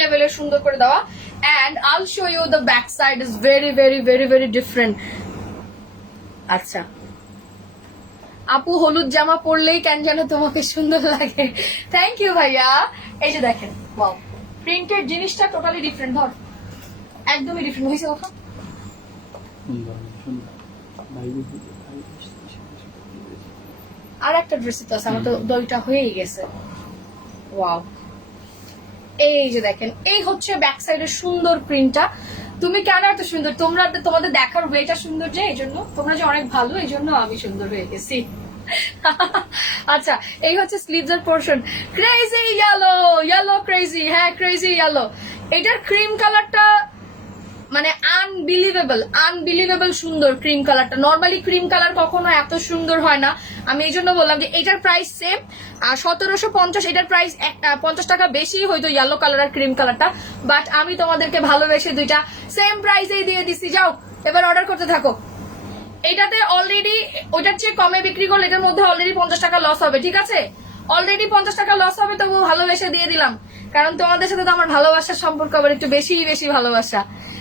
লেভেলের সুন্দর করে দেওয়া। And I'll show you the back side is very very very very different. আচ্ছা আপু হলুদ জামা পরলেই কেন যেন তোমাকে সুন্দর লাগে, থ্যাংক ইউ ভাইয়া। এই যে দেখেন ওয়াও, প্রিন্টেড জিনিসটা টোটালি ডিফারেন্ট, ধর একদমই ডিফারেন্ট হয়েছে। কথা আর একটা ড্রেস তো আছে, আমার তো দুইটা হয়েই গেছে। ওয়াও, এই যে দেখেন এই হচ্ছে ব্যাক সাইডের সুন্দর প্রিন্টটা। তুমি কেন এত সুন্দর, তোমাদের দেখার ওয়েটা সুন্দর, যে এই জন্য তোমরা যে অনেক ভালো, এই জন্য আমি সুন্দর হয়ে গেছি। আচ্ছা এই হচ্ছে স্লিভস এর portion, crazy yellow, yellow crazy, হ্যাঁ ক্রেজি ইয়েলো। এটার ক্রিম কালারটা মানে আনবিলিভেবল সুন্দর। ক্রিম কালারটা, নর্মালি ক্রিম কালার কখনো এত সুন্দর হয় না। আমি এই জন্য বললাম যে এটার প্রাইস সেম, আর 1750, এটার প্রাইস 50 টাকা বেশি হয়তো ইয়েলো কালার আর ক্রিম কালারটা, বাট আমি তোমাদেরকে ভালোবেসে দুইটা সেম প্রাইসেই দিয়ে দিচ্ছি। যাও এবার অর্ডার করতে থাকো। এটাতে অলরেডি ওইটার চেয়ে কমে বিক্রি করলে এটার মধ্যে অলরেডি 50 টাকা লস হবে, ঠিক আছে? অলরেডি 50 টাকা লস হবে, তবু ভালোবেসে দিয়ে দিলাম, কারণ তোমাদের সাথে তো আমার ভালোবাসার সম্পর্ক আবার একটু বেশি ভালোবাসা,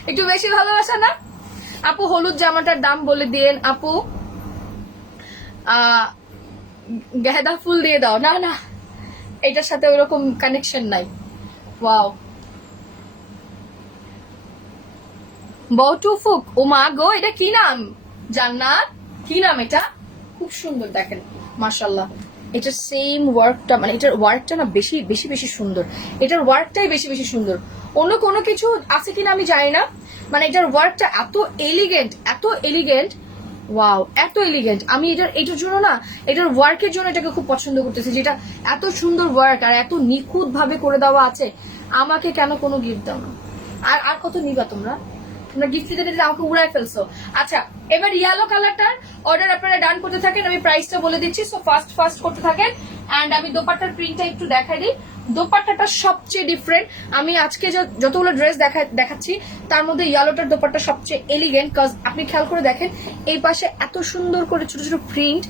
একটু বেশি ভালোবাসা না? আপু হলুদ জামাটার দাম বলে দিয়েন আপু, গাঁদা ফুল দিয়ে দাও। না না, এটার সাথে ওরকম কানেকশন নাই। ওয়াও, বউটুফুক, ও মা গো, এটা কি নাম? জান্নাত, কি নাম এটা? খুব সুন্দর দেখেন মাশাআল্লাহ। এটার সেম ওয়ার্কটা, মানে এটার ওয়ার্কটা না বেশি সুন্দর, এটার ওয়ার্কটাই বেশি সুন্দর। অন্য কোনো কিছু আছে কিনা আমি জানি না, মানে এটার ওয়ার্কটা এত এলিগেন্ট, ওয়াও এত এলিগেন্ট। আমি এটার জন্য না, এটার ওয়ার্কের জন্য এটাকে খুব পছন্দ করতেছি, যেটা এত সুন্দর ওয়ার্ক আর এত নিখুঁত ভাবে করে দেওয়া আছে। আমাকে কেন কোনো গিফট দাও না? আর কত নিবা তোমরা গিফট দিতে দিতে আমাকে উড়াই ফেলছো। আচ্ছা এবার ইয়েলো কালারটার অর্ডার আপনারা ডান করতে থাকেন, আমি প্রাইসটা বলে দিচ্ছি, সো ফাস্ট করতে থাকেন। এন্ড আমি দোপাট্টার প্রিন্টটা একটু দেখাই দিই। দোপাট্টাটা সবচেয়ে ডিফারেন্ট, আমি আজকে যতগুলো ড্রেস দেখাচ্ছি তার মধ্যে ইয়েলোটার দোপাট্টা সবচেয়ে এলিগেন্ট, কজ আপনি খেয়াল করে দেখেন এই পাশে এত সুন্দর করে ছোট ছোট প্রিন্ট।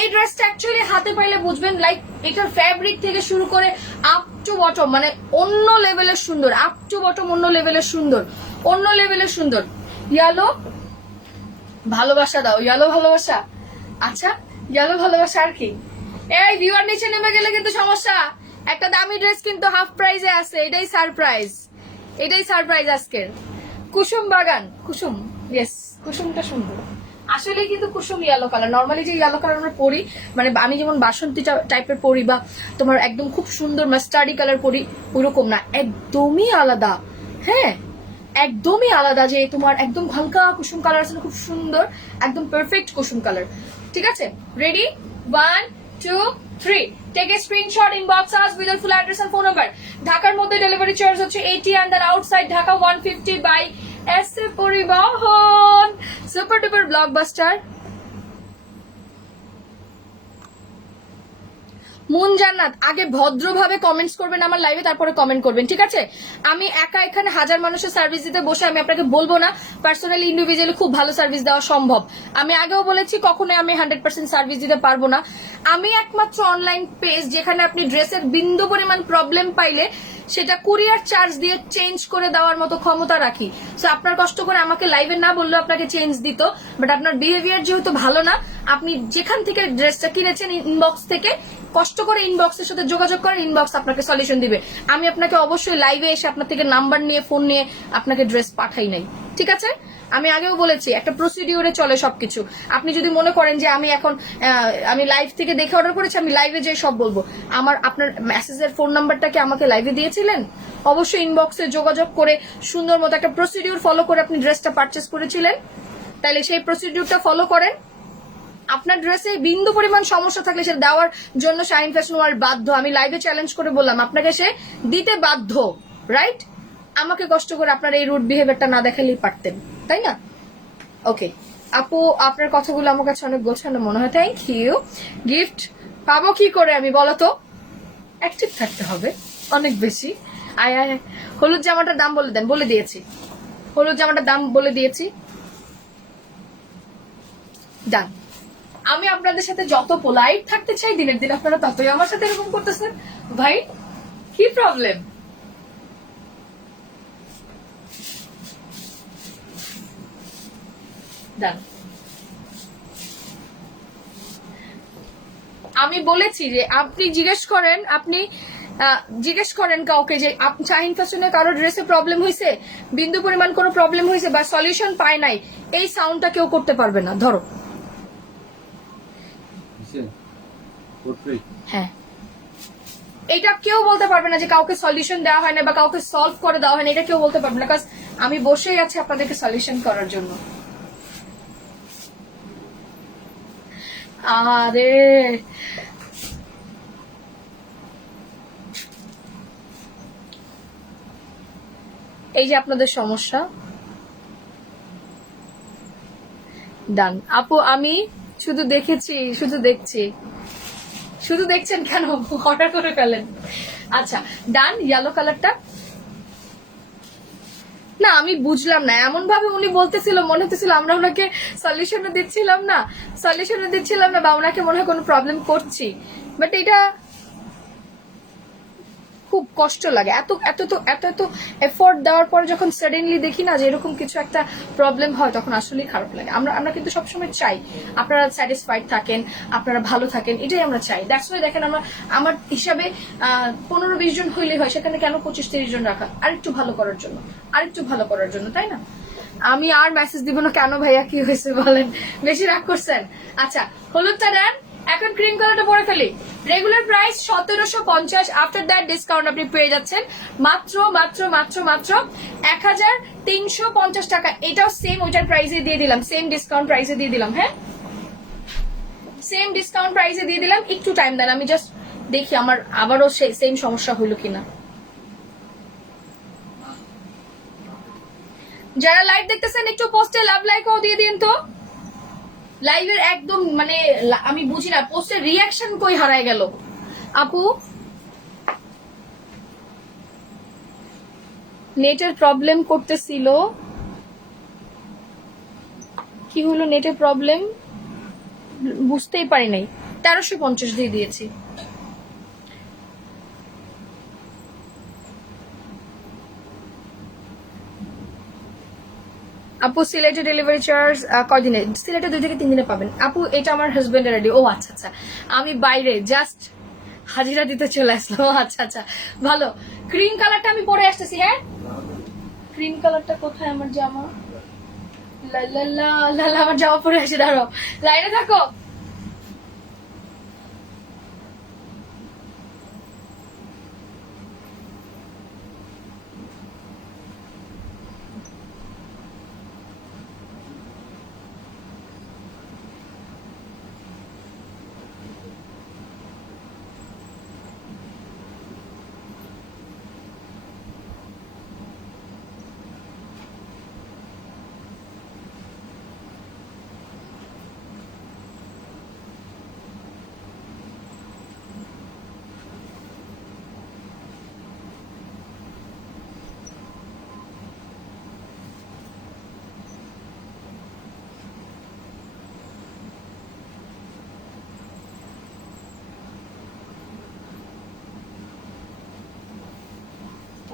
এই ড্রেসটা অ্যাকচুয়ালি হাতে পাইলে বুঝবেন, লাইক এটার ফ্যাব্রিক থেকে শুরু করে আপ টু বটম, মানে অন্য লেভেলের সুন্দর, আপ টু বটম অন্য লেভেলের সুন্দর। ইয়েলো ভালোবাসা দাও, ইয়েলো ভালোবাসা। আচ্ছা ইয়েলো ভালোবাসা আর কি? এই ভিউয়ার নিচে নেমে গেলে কিন্তু সমস্যা। একটা দামি ড্রেস কিন্তু হাফ প্রাইজে আছে, এটাই সারপ্রাইজ আজকের। কুসুম বাগান, কুসুম, ইয়েস কুসুমটা সুন্দর আসলে, কিন্তু কুসুম ইয়েলো কালার। নর্মালি যে ইয়েলো কালার আমরা পরি, মানে আমি যেমন বাসন্তী টাইপের পরি বা তোমার একদম খুব সুন্দর মাস্টার্ডি কালার পরি, ওইরকম না, একদমই আলাদা। হ্যাঁ একদমই আলাদা, যে তোমার একদম হালকা কুসুম কালার আছে, খুব সুন্দর, একদম পারফেক্ট কুসুম কালার। ঠিক আছে, ready? 1 2 3, take a screenshot, inbox us with full address and phone number. ঢাকার মধ্যে ডেলিভারি চার্জ হচ্ছে 80 and outside Dhaka 150 by SA Paribahan. Super duper blockbuster. Moon Jannat, আগে ভদ্রভাবে কমেন্টস করবেন আমার লাইভে, তারপরে কমেন্ট করবেন, ঠিক আছে? আমি একা এখানে হাজার মানুষের সার্ভিস দিতে বসে আমি আপনাকে বলবো না, পার্সোনালি ইন্ডিভিজুয়ালি খুব ভালো সার্ভিস দেওয়া সম্ভব। আমি আগেও বলেছি কখনোই আমি 100% সার্ভিস দিতে পারবো না। আমি একমাত্র অনলাইন পেজ যেখানে আপনি ড্রেসের বিন্দু পরিমাণ প্রবলেম পাইলে সেটা কুরিয়ার চার্জ দিয়ে চেঞ্জ করে দেওয়ার মতো ক্ষমতা রাখি। সো আপনার কষ্ট করে আমাকে লাইভে না বললেও আপনাকে চেঞ্জ দিত, বাট আপনার বিহেভিয়ার যেহেতু ভালো না, আপনি যেখান থেকে ড্রেসটা কিনেছেন ইনবক্স থেকে, কষ্ট করে ইনবক্সের সাথে যোগাযোগ করেন, ইনবক্স আপনাকে সলিউশন দিবে। আমি আপনাকে অবশ্যই লাইভে এসে আপনার থেকে নাম্বার নিয়ে ফোন নিয়ে আপনাকে ড্রেস পাঠাই নাই। ঠিক আছে? আমি আগেও বলেছি একটা প্রসিডিউরে চলে সবকিছু। আপনি যদি মনে করেন যে আমি এখন আমি লাইভ থেকে দেখে অর্ডার করেছি, আমি লাইভে যেয়ে সব বলবো, আপনার মেসেজের ফোন নাম্বারটা কি আমাকে লাইভে দিয়েছিলেন? অবশ্যই ইনবক্সে যোগাযোগ করে সুন্দর মতো একটা প্রসিডিউর ফলো করে আপনি ড্রেসটা পারচেস করেছিলেন। তাহলে সেই প্রসিডিউরটা ফলো করেন। আপনার ড্রেসে বিন্দু পরিমাণ সমস্যা থাকলে সেটা দেওয়ার জন্য শাইন ফ্যাশন ওয়ার্ল্ড বাধ্য। আমি লাইভে চ্যালেঞ্জ করে বললাম আপনাকে সে দিতে বাধ্য, রাইট? আমাকে কষ্ট করে আপনার এই রুড বিহেভিয়ারটা না দেখালেই পারতেন, তাই না? ওকে আপু, আপনার কথাগুলো আমার কাছে অনেক গোছানো মনে হয়, থ্যাংক ইউ। গিফট পাবো কি করে আমি, বলো তো? অ্যাক্টিভ থাকতে হবে অনেক বেশি। আয় আয়, হলুদ জামাটার দাম বলে দেন। বলে দিয়েছি, হলুদ জামাটার দাম বলে দিয়েছি। ডান। আমি আপনাদের সাথে যত পোলাইট থাকতে চাই দিনের দিন আপনারা ততই আমার সাথে এরকম করতেছেন। ভাই কি প্রবলেম? ডান। আমি বলেছি যে আপনি জিজ্ঞেস করেন কাউকে যে শাহিন ফ্যাশনে কারো ড্রেসে প্রবলেম হয়েছে, বিন্দু পরিমাণ কোনো প্রবলেম হয়েছে বা সলিউশন পায় নাই, এই সাউন্ডটা কেউ করতে পারবে না। ধরো, হ্যাঁ, এটা কেউ বলতে পারবে না যে কাউকে সলিউশন দেওয়া হয় না বা কাউকে সলভ করে দেওয়া হয় না, এটা কেউ বলতে পারবে না। কারণ আমি বসেই আছি আপনাদেরকে সলিউশন করার জন্য। আরে এই যে আপনাদের সমস্যা। ডান আপু, আমি শুধু দেখেছি, শুধু দেখছি। শুধু দেখছেন কেন? অর্ডার করে ফেলেন। আচ্ছা ডান। ইয়েলো কালারটা না, আমি বুঝলাম না, এমন ভাবে উনি বলতেছিল মনে হতেছিল আমরা ওনাকে সলিউশনও দিচ্ছিলাম না বা ওনাকে মনে হয় কোনো প্রবলেম করছি। বাট এটা খুব কষ্ট লাগে। এত এত তো এত এত এফোর্ট দেওয়ার পর যখন সাডেনলি দেখি না যে এরকম কিছু একটা প্রবলেম হয়, তখন আসলেই খারাপ লাগে। আমরা কিন্তু সবসময় চাই আপনারা স্যাটিসফাইড থাকেন, আপনারা ভালো থাকেন, এটাই আমরা চাই। দ্যাটস ওয়াই দেখেন আমরা আমার হিসাবে 15-20 জন হইলে হয়, সেখানে কেন 25-30 জন রাখা? আরেকটু ভালো করার জন্য, তাই না? আমি আর মেসেজ দিব না কেন ভাইয়া, কি হয়েছে বলেন? বেশি রাগ করছেন? আচ্ছা হলুদটা দেন। এখন ক্রিম কালারটা পরে ফেলি। Regular price 1750, after that discount আপনি পেয়ে যাচ্ছেন মাত্র মাত্র মাত্র মাত্র 1350 টাকা। এটাও সেম ওইটার প্রাইসে দিয়ে দিলাম, সেম ডিসকাউন্ট প্রাইসে দিয়ে দিলাম। হ্যাঁ, সেম ডিসকাউন্ট প্রাইসে দিয়ে দিলাম। একটু টাইম দেন, আমি জাস্ট দেখি আমার আবারও সেম সমস্যা হইল কিনা। যারা লাইভ দেখতেছেন একটু পোস্টে লাভ লাইকও দিয়ে দিন তো। লাইভের একদম মানে আমি বুঝি না পোস্টের রিয়াকশন কই হারায় গেল। আপু নেটের প্রবলেম করতেছিল, কি হলো নেটের প্রবলেম বুঝতেই পারি নাই। 1350 দিয়ে দিয়েছি। আপু সিলেটে ডেলিভারি চার্জ কয়দিনে? সিলেটে 2 থেকে 3 দিনে পাবেন। আপু এটা আমার হাজবেন্ডের রেডি। ও আচ্ছা আচ্ছা, আমি বাইরে জাস্ট হাজিরা দিতে চলে আসলাম। আচ্ছা আচ্ছা, ভালো। ক্রিম কালারটা আমি পরে আসতেছি। হ্যাঁ, ক্রিম কালারটা কোথায়? আমার জামা লালা আমার জামা পরে আসে। দাঁড়াও, লাইনে থাকো।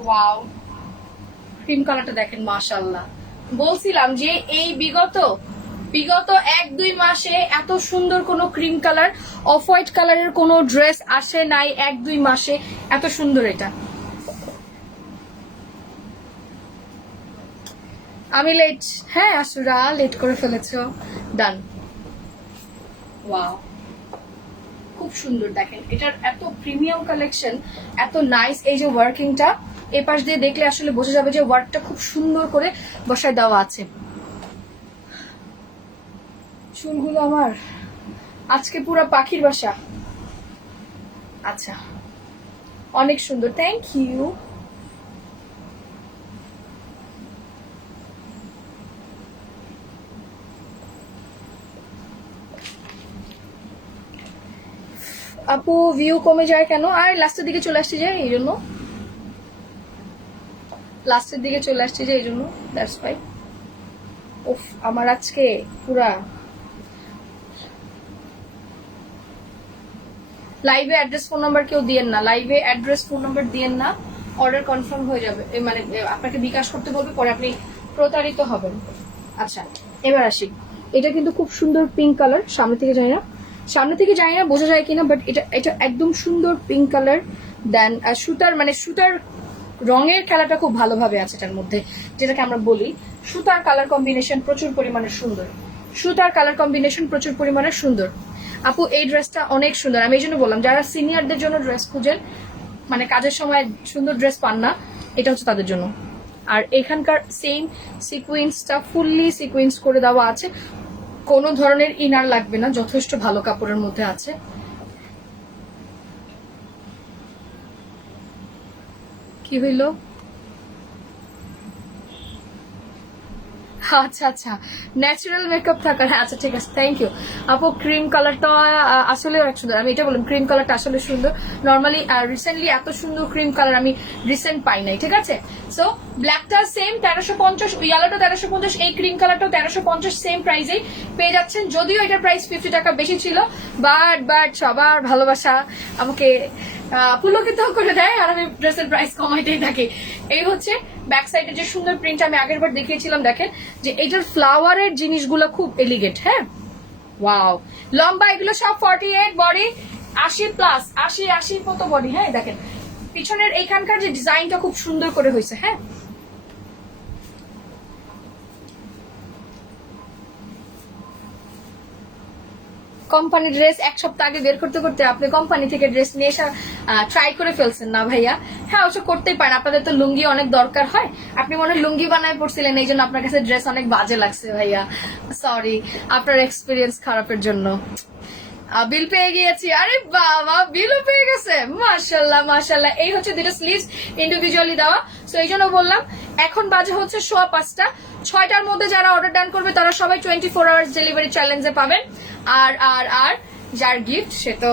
ওয়াও, ক্রিম কালারটা দেখেন, মাশাআল্লাহ। বলছিলাম যে এই বিগত 1-2 মাসে এত সুন্দর কোনো ক্রিম কালার, অফ হোয়াইট কালারের কোনো ড্রেস আসে নাই 1-2 মাসে এত সুন্দর। এটা আমি লেট, হ্যাঁ আসুরা লেট করে ফেলেছো, ডান। ওয়াও, খুব সুন্দর দেখেন, এটার এত প্রিমিয়াম কালেকশন, এত নাইস। এই যে ওয়ার্কিংটা এ পাশ দিয়ে দেখলে আসলে বোঝা যাবে যে ওয়ার্কটা খুব সুন্দর করে বসায় দেওয়া আছে। চুলগুলো আমার আজকে পুরো পাখির বাসা। আচ্ছা, অনেক সুন্দর, থ্যাংক ইউ। আপু ভিউ কমে যায় কেন? আর লাস্টের দিকে চলে আসছে যে এই জন্য, লাস্টের দিকে চলে আসছে যে এই জন্য, দ্যাটস ফাই। উফ, আমার আজকে পুরা লাইভে অ্যাড্রেস ফোন নাম্বার কেউ দিয়েন না, লাইভে অ্যাড্রেস ফোন নাম্বার দিয়েন না, অর্ডার কনফার্ম হয়ে যাবে, মানে আপনাকে বিকাশ করতে বলবে, পরে আপনি প্রতারিত হবেন। আচ্ছা, এবার আসি, এটা কিন্তু খুব সুন্দর পিঙ্ক কালার, সামনে থেকে যায় না, সামনে থেকে যায় না বোঝা যায় কিনা, বাট এটা এটা একদম সুন্দর পিঙ্ক কালার। দেন সুতার, মানে সুতার রঙের খেলাটা খুব ভালোভাবে আছে এটার মধ্যে, যেটাকে আমরা বলি সুতার কালার কম্বিনেশন প্রচুর পরিমাণে সুন্দর, সুতার কালার কম্বিনেশন প্রচুর পরিমাণে সুন্দর। আপু এই ড্রেসটা অনেক সুন্দর, আমি এই জন্য বললাম যারা সিনিয়রদের জন্য ড্রেস খুঁজেন, মানে কাজের সময় সুন্দর ড্রেস পান না, এটা হচ্ছে তাদের জন্য। আর এখানকার সেম সিকুয়েন্সটা ফুললি সিকুয়েন্স করে দেওয়া আছে, কোনো ধরনের ইনার লাগবে না, যথেষ্ট ভালো কাপড়ের মধ্যে আছে। কি হইল? আচ্ছা আচ্ছা, ন্যাচারাল মেকআপ থাকার, আচ্ছা ঠিক আছে, থ্যাংক ইউ আপু। ক্রিম কালারটা আসলে অনেক সুন্দর, আমি এটা বললাম ক্রিম কালারটা আসলে সুন্দর। নর্মালি রিসেন্টলি এত সুন্দর ক্রিম কালার আমি রিসেন্ট পাই নাই, ঠিক আছে। সো ব্ল্যাকটা সেম 1350, ইয়েলোটা 1350, এই ক্রিম কালারটাও 1350, সেম প্রাইসেই পেয়ে যাচ্ছেন। যদিও এটার প্রাইস 50 টাকা বেশি ছিল, বাট সবার ভালোবাসা আমাকে পুলকিত করে দেয়, আর আমি ড্রেসের প্রাইস কমাইতেই থাকি। এই হচ্ছে ব্যাক সাইডের যে সুন্দর প্রিন্ট আমি আগের বার দেখিয়েছিলাম, দেখেন যে এটার ফ্লাওয়ারের জিনিসগুলো খুব এলিগেন্ট। হ্যাঁ, ওয়াও, লম্বা এগুলো সব 48, বডি 80+, 80 মতো বডি। হ্যাঁ দেখেন পিছনের এইখানকার যে ডিজাইনটা খুব সুন্দর করে হয়েছে। হ্যাঁ, কোম্পানি ড্রেস এক সপ্তাহ আগে বের করতে করতে আপনি কোম্পানি থেকে ড্রেস নিয়ে এসে ট্রাই করে ফেলছেন না ভাইয়া? হ্যাঁ, অবশ্য করতেই পারেন, আপনাদের তো লুঙ্গি অনেক দরকার হয়, আপনি মনে হয় লুঙ্গি বানায় পড়ছিলেন, এই জন্য আপনার কাছে ড্রেস অনেক বাজে লাগছে ভাইয়া, সরি আপনার এক্সপিরিয়েন্স খারাপের জন্য। বিল পেয়ে গিয়েছি, আরে বাবা বিলও পেয়ে গেছে, মাশাল্লাহ মাশাল্লাহ। এই হচ্ছে দুটো স্লিভস ইন্ডিভিজুয়ালি দেওয়া, তো এই জন্য বললাম এখন বাজে হচ্ছে 5:15, 6টার মধ্যে যারা অর্ডার ডান করবে তারা সবাই 24 আওয়ার্স ডেলিভারি চ্যালেঞ্জে পাবেন। আর আর আর যার গিফট সে তো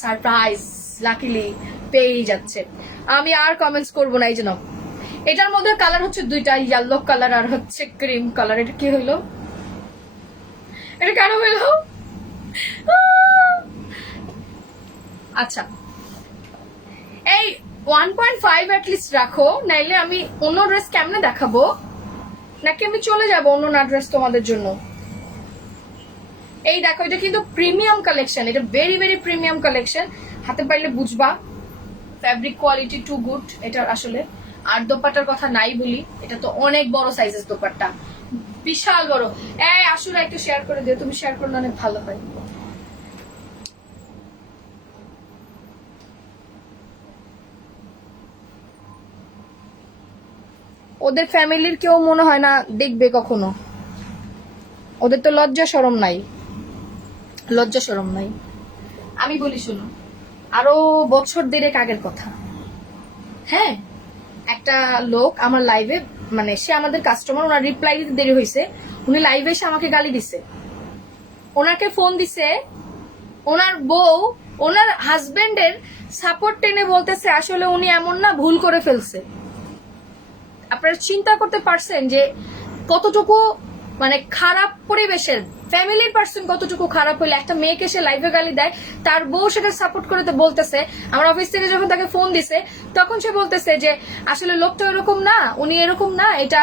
সারপ্রাইজ লাকিলি পেয়েই যাচ্ছে। আমি আর কমেন্টস করবো না, এই জন্য এটার মধ্যে কালার হচ্ছে দুইটা, ইয়েলো কালার আর হচ্ছে ক্রিম কালার। এটা কি হইলো? এটা কেন হইলো? আচ্ছা, এই 1.5 অ্যাটলিস্ট রাখো, নাইলে আমি অন্য ড্রেস কেমনে দেখাবো, নাকি আমি চলে যাবো অন্য না ড্রেস তোমাদের জন্য। এই দেখো, এটা কিন্তু প্রিমিয়াম কালেকশন, এটা ভেরি ভেরি প্রিমিয়াম কালেকশন, হাতে পাইলে বুঝবা, ফ্যাব্রিক কোয়ালিটি টু গুড এটা আসলে। আর দোপাট্টার কথা নাই বলি, এটা তো অনেক বড় সাইজের দোপাট্টা, বিশাল বড়। এই আসলে একটু শেয়ার করে দিও, তুমি শেয়ার করলে অনেক ভালো হয়। ওদের ফ্যামিলির কেউ মনে হয় না দেখবে কখনো, ওদের তো লজ্জা শরম নাই, লজ্জা শরম নাই। আমি বলি শুনো, আরো বছর দেড়েক আগের কথা, হ্যাঁ, একটা লোক আমার লাইভে, মানে সে আমাদের কাস্টমার, ওনার রিপ্লাই দিতে দেরি হয়েছে, উনি লাইভে এসে আমাকে গালি দিছে, ওনাকে ফোন দিছে ওনার বউ, ওনার হাজবেন্ডের সাপোর্ট টেনে বলতেছে আসলে উনি এমন না, ভুল করে ফেলছে। আপনারা চিন্তা করতে পারছেন যে কতটুকু মানে খারাপ পরিবেশের ফ্যামিলির পার্সন কতটুকু খারাপ হইলে একটা মেয়েকে সে লাইভে গালি দেয়, তার বউ সেটা সাপোর্ট করে তো বলতেছে। আমার অফিস থেকে যখন তাকে ফোন দিছে তখন সে বলতেছে যে আসলে লোকটা এরকম না, উনি এরকম না, এটা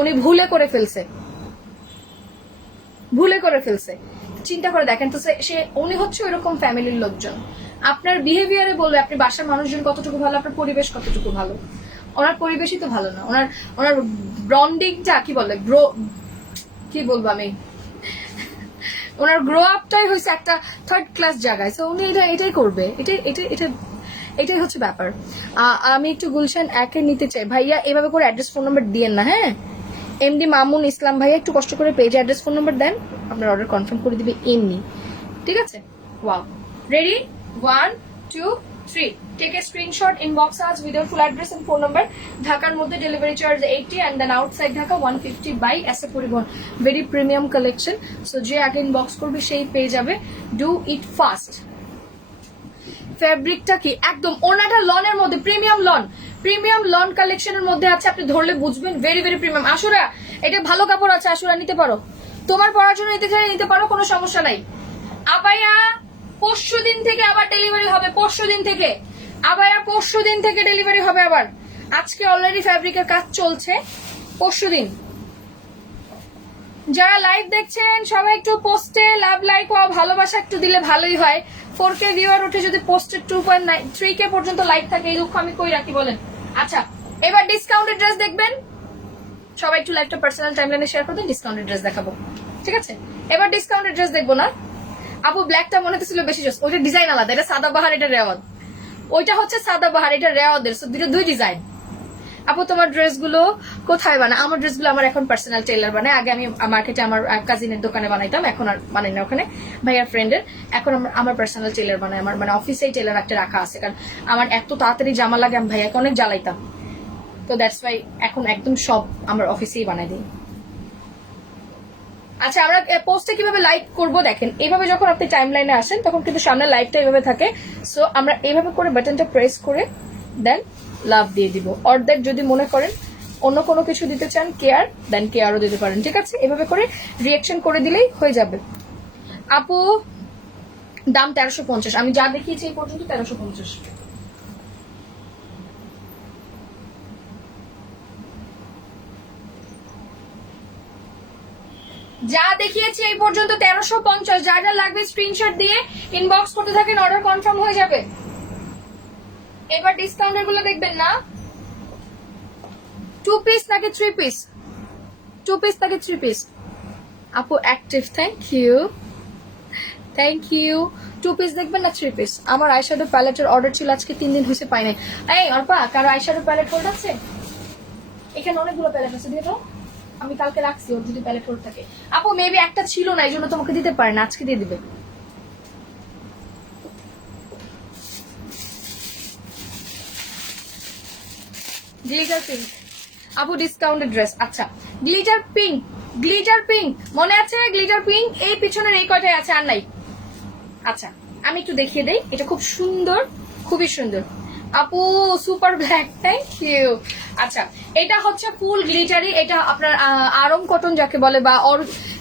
উনি ভুলে করে ফেলছে, ভুলে করে ফেলছে। চিন্তা করে দেখেন তো, সে উনি হচ্ছে ওইরকম ফ্যামিলির লোকজন, আপনার বিহেভিয়ারে বলবে আপনি বাসার মানুষজন কতটুকু ভালো, আপনার পরিবেশ কতটুকু ভালো। ওনার পরিবেশই তো ভালো না, ওনার ওনার ব্রন্ডিংটা কি বলে, কি বলবো আমি, ওনার গ্রো আপটাই হয়েছে একটা থার্ড ক্লাস জায়গায়। সো উনি এটাই করবে, এটাই হচ্ছে ব্যাপার। আমি একটু গুলশান একে নিতে চাই ভাইয়া, এভাবে করে অ্যাড্রেস ফোন নাম্বার দিয়েন না, হ্যাঁ। এমডি মামুন ইসলাম ভাইয়া একটু কষ্ট করে পেজে অ্যাড্রেস ফোন নাম্বার দেন, আপনার অর্ডার কনফার্ম করে দিবে এমনি, ঠিক আছে। Wow, ready, 1 2 3, take a screenshot, inbox us with full address and phone number. ঢাকার মধ্যে delivery charge 80 and then outside Dhaka 150 by SA Paribahan. Very premium collection, so যে আগে ইনবক্স করবে সেই পেয়ে যাবে। Do it fast. ফ্যাব্রিকটা কি একদম ওনাটা লনের মধ্যে, প্রিমিয়াম লন কালেকশনের মধ্যে আছে, আপনি ধরলে বুঝবেন, ভেরি ভেরি প্রিমিয়াম। আশুরা, এটা ভালো কাপড় আছে, আশুরা নিতে পারো, তোমার পড়ার জন্য নিতে চাইলে নিতে পারো, কোনো সমস্যা নাই। আবায়া পরশু দিন থেকে আবার ডেলিভারি হবে, আবায়া পরশু দিন থেকে ডেলিভারি হবে আবার। আজকে অলরেডি ফ্যাব্রিকের কাজ চলছে, পরশু দিন। যারা লাইভ দেখছেন সবাই একটু পোস্টে লাভ লাইক ও ভালোবাসা একটু দিলে ভালোই হয়। 4K ভিউয়ার উঠে যদি পোস্টে 2.3K পর্যন্ত লাইক থাকে, এই দুঃখ আমি কই রাখি বলেন। আচ্ছা, এবার ডিসকাউন্টেড ড্রেস দেখবেন সবাই, একটু লাইভটা পার্সোনাল টাইমলাইনে শেয়ার করে দিন, ডিসকাউন্টেড ড্রেস দেখাবো, ঠিক আছে। এবার ডিসকাউন্টেড ড্রেস দেখবো না আপু, ব্ল্যাকটা মনে হচ্ছিল বেশি জোস, ওইটা ডিজাইন আলাদা, এটা সাদাবাহার, এটা রেওয়াজ, ওইটা হচ্ছে সাদাবাহার, এটা রেওয়াদের, দুই ডিজাইন। আপু তোমার ড্রেসগুলো কোথায় বানায়? আমার ড্রেসগুলো আমার এখন পার্সোনাল টেলার বানায়, আগে আমি মার্কেটে আমার কাজিনের দোকানে বানাইতাম, এখন আর বানাই না ওখানে, ভাইয়ার ফ্রেন্ডের। এখন আমার পার্সোনাল টেলার বানায়, আমার মানে অফিসেই টেলার একটা রাখা আছে, কারণ আমার এত তাড়াতাড়ি জামা লাগে, আমি ভাইয়াকে অনেক জ্বালাইতাম, তো দ্যাটস ওয়াই এখন একদম সব আমার অফিসেই বানাই দিই। আচ্ছা, আমরা পোস্টে কিভাবে লাইক করবো দেখেন, এইভাবে যখন আপনি টাইম লাইনে আসেন তখন কিন্তু সামনে লাইভটা এইভাবে থাকে, সো আমরা এইভাবে করে বাটনটা প্রেস করে দেন লাভ দিয়ে দিব। অর্ধেক যদি মনে করেন অন্য কোনো কিছু দিতে চান, কেয়ার দেন কেয়ারও দিতে পারেন, ঠিক আছে। এভাবে করে রিয়াকশন করে দিলেই হয়ে যাবে। আপু দাম 1350, আমি যা দেখিয়েছি এই পর্যন্ত 1350। যা দেখিয়েছি এই পর্যন্ত 1350, যা যা লাগবে স্ক্রিনশট দিয়ে ইনবক্স করতে থাকেন, অর্ডার কনফার্ম হয়ে যাবে। এবার ডিসকাউন্টের গুলো দেখবেন না, 2 পিস নাকি 3 পিস, 2 পিস নাকি 3 পিস। আপু অ্যাক্টিভ, থ্যাংক ইউ। 2 পিস দেখবেন না 3 পিস? আমার আইশ্যাডো প্যালেটের অর্ডার ছিল, আজকে 3 দিন হয়েছে পাই নাই। এই অর্পা, কারো আইশ্যাডো প্যালেট হোল্ড আছে? এখানে অনেকগুলো প্যালেট আছে, দিয়ে দাও, আমি কালকে রাখছি, ওর যদি প্যালেট হোল্ড থাকে। আপু মেবি একটা ছিল না, এই জন্য তোমাকে দিতে পারে না, আজকে দিয়ে দিবে। গ্লিটার পিঙ্ক, আপু ডিসকাউন্টেড ড্রেস। আচ্ছা, গ্লিটার পিঙ্ক মনে আছে? গ্লিটার পিঙ্ক এই পিছনের এই কয়টাই আছে, আর নাই। আচ্ছা, আমি একটু দেখিয়ে দেই, এটা খুব সুন্দর, খুবই সুন্দর। আপু সুপার ব্ল্যাক, থ্যাংক ইউ। আচ্ছা, এটা হচ্ছে ফুল গ্লিটারি, এটা আপনার আরং কটন যাকে বলে, বা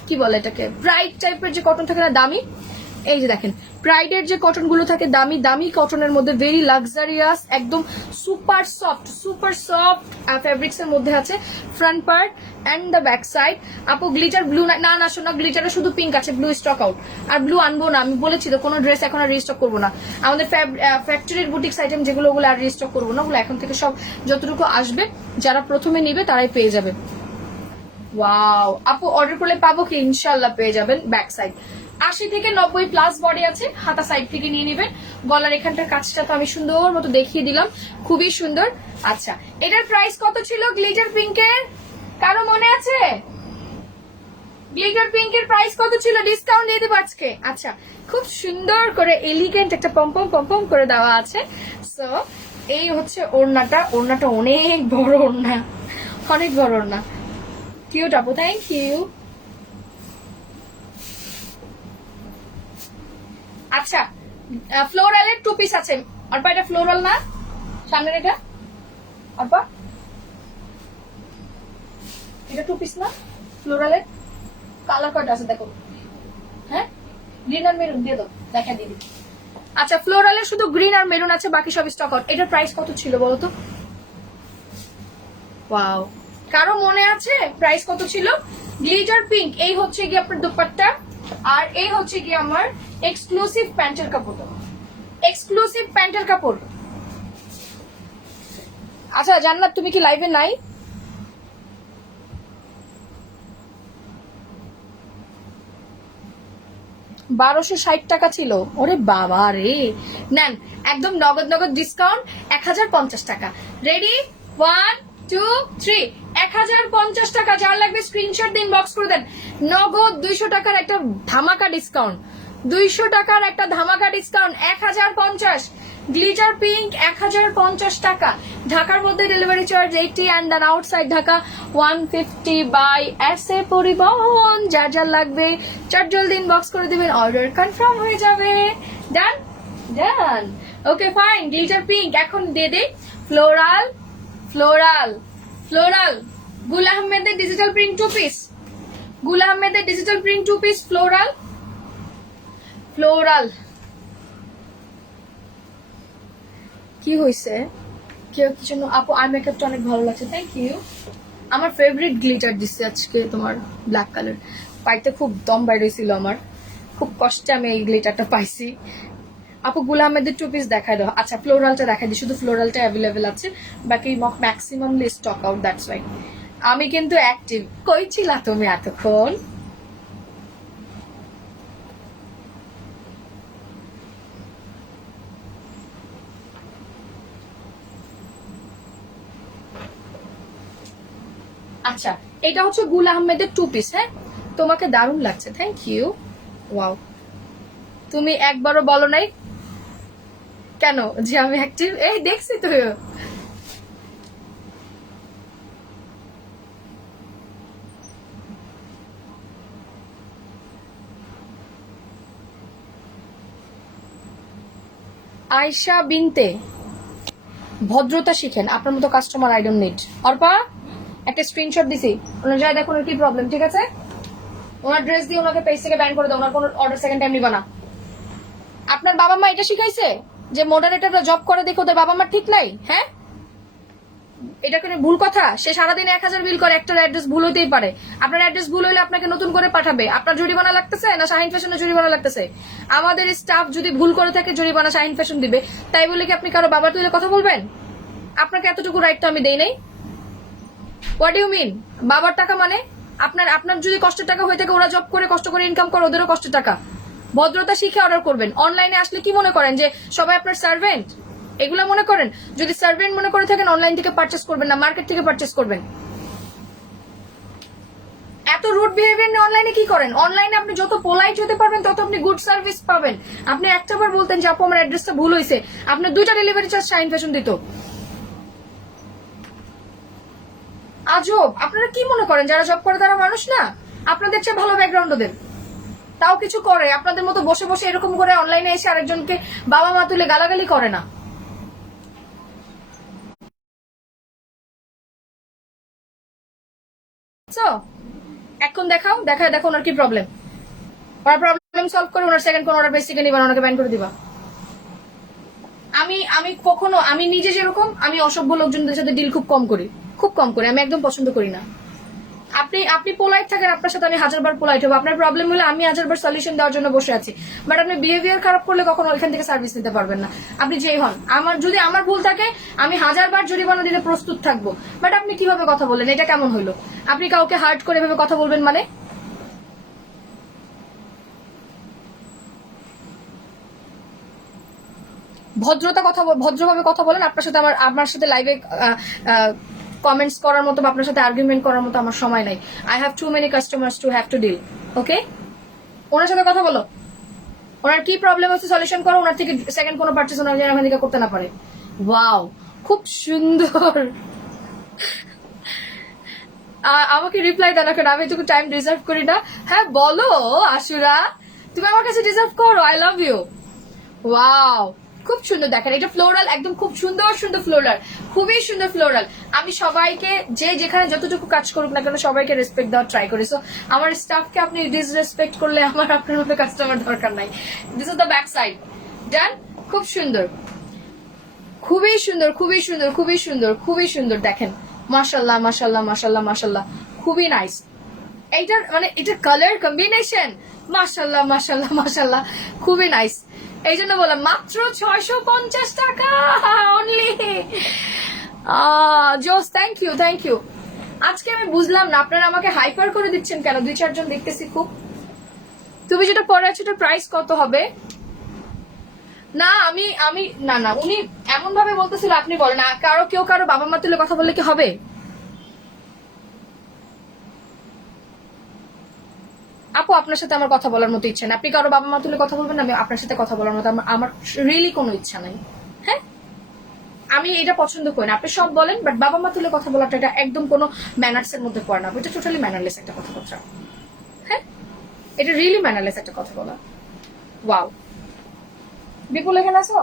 কি বলে এটাকে, ব্রাইট টাইপের যে কটন থাকে না, দামি। এই যে দেখেন, প্রাইডের যে কটন গুলো থাকে, দামি দামি কটনের মধ্যে, ভেরি লাক্সারিয়াস, একদম সুপার সফট ফ্যাব্রিক্স এর মধ্যে আছে। Front part and the back side. আপু গ্লিটার ব্লু না শোনা, গ্লিটারে শুধু পিঙ্ক আছে, ব্লু স্টক আউট, আর ব্লু আনবো না, আমি বলেছি তো কোনো ড্রেস এখন আর রিস্টক করবো না। আমাদের ফ্যাক্টরির বুটিক্স আইটেম যেগুলো, ওগুলো আর রিস্টক করবো না, ওগুলো এখন থেকে সব যতটুকু আসবে যারা প্রথমে নিবে তারাই পেয়ে যাবে। ওয়াও, আপু অর্ডার করলে পাবো কি? ইনশাল্লাহ পেয়ে যাবেন। ব্যাক সাইড 80 থেকে 90 প্লাস বডি আছে, হাতা সাইড থেকে নিয়ে নেবেন। গলার এখানটার কাজটা তো আমি সুন্দর মতো দেখিয়ে দিলাম, খুবই সুন্দর। আচ্ছা, এটার প্রাইস কত ছিল গ্লিটার পিঙ্কের? কারো মনে আছে? গ্লিটার পিঙ্কের প্রাইস কত ছিল? ডিসকাউন্ট দিয়ে দেবো আজকে। আচ্ছা, খুব সুন্দর করে এলিগেন্ট একটা পম্পম করে দেওয়া আছে। সো এই হচ্ছে ওড়নাটা অনেক বড় ওড়না, অনেক বড় ওড়না, কিউট আপু, থ্যাংক ইউ। আচ্ছা, ফ্লোরালের 2 পিস আছে। অর্পা এটা ফ্লোরাল না, সামনের এটা অর্পা, এটা 2 পিস না ফ্লোরালের? কালার কয়টা আছে দেখো, হ্যাঁ গ্রিন আর মেরুন দিয়ে দাও, দেখা দিবি। আচ্ছা, ফ্লোরালের শুধু গ্রিন আর মেরুন আছে, বাকি সব স্টক আউট। এটার প্রাইস কত ছিল বলো তো? ওয়াও, কারো মনে আছে প্রাইস কত ছিল? গ্লিটার পিঙ্ক, এই হচ্ছে কি আপনার দুপাট্টা, আর এই হচ্ছে কি আমার এক্সক্লুসিভ প্যান্টের কাপড়। এক্সক্লুসিভ প্যান্টের কাপড়। আচ্ছা জান্নাত, তুমি কি লাইভে নাই? $1260 ছিল। ওরে বাবা রে। নেন একদম নগদ নগদ ডিসকাউন্ট 1050 টাকা। রেডি, 1 2 3, 1050 টাকা। যার লাগবে স্ক্রিনশট দিন, বক্স করে দেন। নগদ 200 টাকার একটা ধামাকা ডিসকাউন্ট, 200 টাকার একটা ধামাকা ডিসকাউন্ট, 1050। গ্লিটার পিঙ্ক 1050 টাকা। ঢাকার মধ্যে delivery charge 80 and then outside Dhaka 150 by SA Paribahan. যার যার লাগবে চটজলদি ইনবক্স করে দিবেন, অর্ডার কনফার্ম হয়ে যাবে। ডান ডান, ওকে ফাইন। গ্লিটার পিঙ্ক এখন দিয়ে দে। ফ্লোরাল ফ্লোরাল ফ্লোরাল, গুল আহমেদের ডিজিটাল প্রিন্ট 2 পিস, গুল আহমেদের digital print 2 piece floral floral. কি হয়েছে কেউ কিছু? আপু আই মেকআপটা অনেক ভালো লাগছে, থ্যাংক ইউ। আমার ফেভারিট গ্লিটার দিচ্ছে আজকে তোমার ব্ল্যাক কালার, পাইতে খুব দম বাইরে ছিল আমার, খুব কষ্টে আমি এই গ্লিটারটা পাইছি। আপু গুল আহমেদের 2 পিস দেখাই দাও। আচ্ছা ফ্লোরালটা দেখাই দিই, শুধু ফ্লোরালটা অ্যাভেলেবেল আছে, বাকি maximumly stock out, that's why. আমি কিন্তু অ্যাক্টিভ। কই ছিলা তুমি এতক্ষণ? আচ্ছা এটা হচ্ছে গুল আহমেদের 2 পিস। হ্যাঁ তোমাকে দারুণ লাগছে, থ্যাংক ইউ। ওয়াও, তুমি একবারও বলো নাই কেন যে আমি অ্যাক্টিভ? এই দেখছি তো। আয়শা বিনতে, ভদ্রতা শিখেন, আপনার মতো customer I don't need. Arpa একটা স্ক্রিনশট দিছি, ওনার যায় দেখুন কি প্রবলেম, ঠিক আছে? ওনার ড্রেস দিয়ে ওনাকে পেজ থেকে ব্যান করে দাও, ওনার কোনো অর্ডার সেকেন্ড টাইম নিবা না। আপনার বাবা মা এটা শিখাইছে যে মডারেটররা জব করে দেখো ওদের বাবা মা ঠিক নাই? হ্যাঁ এটা কোনো ভুল কথা? সে সারাদিন 1000 বিল করে, একটা অ্যাড্রেস ভুল হইতেই পারে। আপনার অ্যাড্রেস ভুল হইলে আপনাকে নতুন করে পাঠাবে, আপনার জরিমানা লাগতেছে না শাহিন ফ্যাশনে জরিমানা লাগতেছে? আমাদের স্টাফ যদি ভুল করে থাকে জরিমানা শাহিন ফ্যাশন দিবে, তাই বলে কি আপনি কারো বাবার তুলে কথা বলবেন? আপনাকে এতটুকু রাইট তো আমি দেই নাই। হোয়াট ইউ মিন বাবার টাকা মানে? আপনার আপনার যদি কষ্টের টাকা হয়ে থাকে, ওরা জব করে কষ্ট করে ইনকাম করে, ওদেরও কষ্টের টাকা। ভদ্রতা শিখে অর্ডার করবেন। অনলাইনে আসলে কি মনে করেন যে সবাই আপনার সার্ভেন্ট? এগুলা মনে করেন? যদি সার্ভেন্ট মনে করে থাকেন অনলাইন থেকে পারচেস করবেন না, মার্কেট থেকে পারচেস করবেন। এত রুড বিহেভিয়ার নিয়ে অনলাইনে কি করেন? অনলাইনে আপনি যত পোলাইট হতে পারবেন তত আপনি গুড সার্ভিস পাবেন। আপনি একটাবার বলতেন যে আপু আমার অ্যাড্রেসটা ভুল হয়েছে, আপনার 2টা ডেলিভারি চার্জ শাইন ফ্যাশন দিত। আজব, আপনারা কি মনে করেন যারা জব করে তারা মানুষ না? আপনাদের চেয়ে ভালো ব্যাকগ্রাউন্ড ওদের, তাও কিছু করে। আপনাদের মতো বসে বসে এরকম করে অনলাইনে এসে আরেকজনকে বাবা মা তুলে গালাগালি করে না। এখন দেখাও, দেখায় দেখো ওনার কি প্রবলেম। ওনার প্রবলেম সলভ করে ওনার সেকেন্ড কোন অর্ডার বেশি থেকে নিবা, ওনাকে ব্যান করে দিবা। আমি আমি কখনো, আমি নিজে যেরকম, আমি অসভ্য লোকজনদের সাথে ডিল খুব কম করি, খুব কম করি। আমি একদম পছন্দ করি না। আপনি আপনি পোলাইট থাকেন, আপনার সাথে আমি 1000বার পোলাইট হবো। আপনার প্রবলেম হলে আমি 1000বার সলিউশন দেওয়ার জন্য বসে আছি, বাট আপনি বিহেভিয়ার খারাপ করলে কখনো ওইখান থেকে সার্ভিস নিতে পারবেন না। আপনি যেই হন, আমার যদি আমার ভুল থাকে আমি 1000বার জরিমানা দিতে প্রস্তুত থাকবো, বাট আপনি কিভাবে কথা বললেন? এটা কেমন হইলো? আপনি কাউকে হার্ট করে এভাবে কথা বলবেন মানে? ভদ্রতা কথা, ভদ্রভাবে কথা বলেন। আপনার সাথে আমার সাথে লাইভে কমেন্টস করার মতো বা আপনার সাথে আর্গুমেন্ট করার মতো আমার সময় নাই। I have too many customers to have to deal. Okay, ওনার সাথে কথা বলো, ওনার কি প্রবলেম হচ্ছে সলিউশন করো, ওনার থেকে সেকেন্ড কোনো পারচেজ ওনার যেন এখান থেকে করতে না পারে। ওয়াও, খুব সুন্দর। আমাকে রিপ্লাই দেন, কারণ আমি এটুকু টাইম ডিজার্ভ করি না। হ্যাঁ বলো আশুরা, তুমি আমার কাছে ডিজার্ভ করো। I love you. ওয়াও, খুব সুন্দর। দেখেন এটা ফ্লোরাল, একদম খুব সুন্দর সুন্দর ফ্লোরাল, খুবই সুন্দর ফ্লোরাল। আমি সবাইকে, যে যেখানে যতটুকু কাজ করুক না কেন, সবাইকে রেসপেক্ট দেওয়ার ট্রাই করি। সো আমার স্টাফকে আপনি ডিসরেসপেক্ট করলে আমার আপনার মতো কাস্টমার দরকার নাই। This is the back side. Done, খুব সুন্দর, খুবই সুন্দর, খুবই সুন্দর, খুবই সুন্দর, খুবই সুন্দর। দেখেন মাশাল্লাহ মাশাল্লাহ মাশাল্লাহ মাশাল্লাহ, খুবই নাইস। এইটার মানে এটার কালার কম্বিনেশন মাশাল্লাহ মাশাল্লাহ মাশাল্লাহ, খুবই নাইস। এই জন্য বললাম মাত্র 650 টাকা অনলি। জোস, থ্যাংক ইউ থ্যাংক ইউ। আজকে আমি বুঝলাম না আপনারা আমাকে হাইপার করে দিচ্ছেন কেন, 2-4 জন দেখতেছি খুব। তুমি যেটা পরে আছো এটা প্রাইস কত হবে? না আমি আমি না না, উনি এমন ভাবে বলতেছিল, আপনি বলেন না কেউ কারো বাবা মা তুলে কথা বললে কি হবে? আপু আপনার সাথে আমার কথা বলার মতো ইচ্ছা নেই, আপনি কারো বাবা মা তুলে কথা বলবেন না, আমি আপনার সাথে কথা বলার মতো আমার রিয়েলি কোনো ইচ্ছা নাই। হ্যাঁ, আমি এটা পছন্দ করি না, আপনি সব বলেন, বাট বাবা মা তুলে কথা বলাটা এটা একদম কোনো ম্যানার্স এর মধ্যে পড়ে না, এটা টোটালি ম্যানারলেস একটা কথাবার্তা। হ্যাঁ, এটা রিয়েলি ম্যানারলেস একটা কথা বলা। ওয়াও, বিপুল এখানে আসো,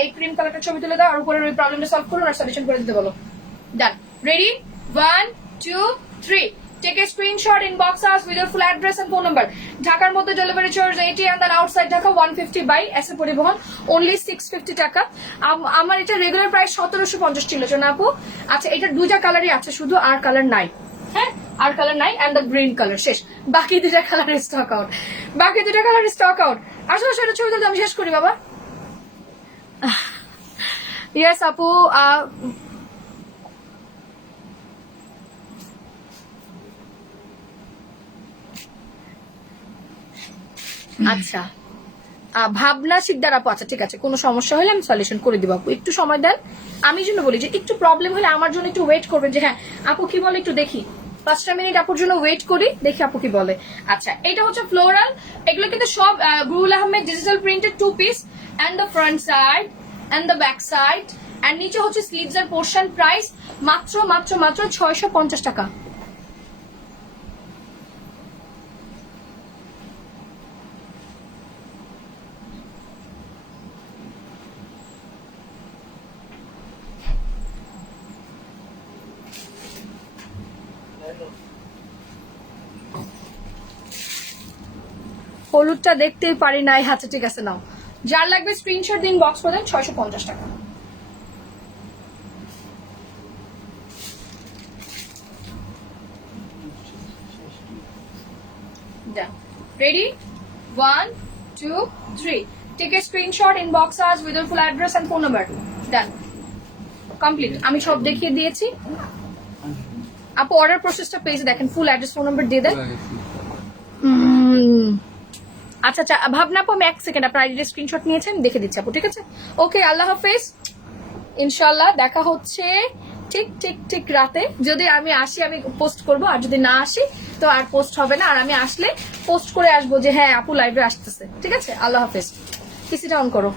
এই ক্রিম কালারটা ছবি তুলে দাও আর উপরের ওই প্রবলেমটা সলভ করুন আর সলিউশন করে দিতে বলো। ডান, ready, 1 2 3। Take a screenshot, inbox us with your full address and phone number. ঢাকার মধ্যে delivery charge 80 and then outside Dhaka 150 by SA Paribahan only 650 টাকা। আমার এটা রেগুলার প্রাইস 1750 ছিল না আপু? আচ্ছা, এটা দুইটা কালারই আছে শুধু, আর কালার নাই। হ্যাঁ, আর কালার নাই, এন্ড দ্য গ্রিন কালার শেষ, বাকি দুইটা কালার স্টক আউট, বাকি দুইটা কালার স্টক আউট। আসলে সেটা ছবি তুলতে আমি শেষ করি বাবা। ইয়েস আপু, আচ্ছা ভাবনা শিকদার আপু, আচ্ছা ঠিক আছে, কোনো সমস্যা হলে আমি সলিউশন করে দিব আপু, একটু সময় দেন। আমি জন্য বলি যে একটু প্রবলেম হলে আমার জন্য একটু ওয়েট করবেন, যে হ্যাঁ আপু কি বলে একটু দেখি, 5টা মিনিট আপুর জন্য ওয়েট করি, দেখি আপু কি বলে। আচ্ছা, এটা হচ্ছে ফ্লোরাল, এগুলো কিন্তু সব গুরুল Ahmed digital printed 2 piece, and the front side and the back side, and নিচে হচ্ছে স্লিভস এর পোর্শন। প্রাইস মাত্র মাত্র মাত্র 650 টাকা। হলুদটা দেখতেই পারি নাই, আচ্ছা ঠিক আছে নাও, যার লাগবে স্ক্রিনশট দিন, বক্স করে দেন, 650 টাকা। Ready? 1 2 3. Take a screenshot, inbox us with your full address and phone number. Done. Complete. আমি সব দেখিয়ে দিয়েছি আপু, অর্ডার প্রসেসটা পেজে দেখেন, ফুল অ্যাড্রেস ফোন নাম্বার দিয়ে দেন। আচ্ছা আচ্ছা ভাবনা আপু, আমি 1 সেকেন্ড আপনার আইডির স্ক্রিনশট নিয়েছেন, দেখে দিচ্ছি আপু, ঠিক আছে? ওকে, আল্লাহ হাফেজ, ইনশাল্লাহ দেখা হচ্ছে ঠিক ঠিক ঠিক রাতে। যদি আমি আসি আমি পোস্ট করব, আর যদি না আসি তো আর পোস্ট হবে না, আর আমি আসলে পোস্ট করে আসবো যে হ্যাঁ আপু লাইভে আসতেছে, ঠিক আছে? আল্লাহ হাফেজ, পিসিটা অন করো।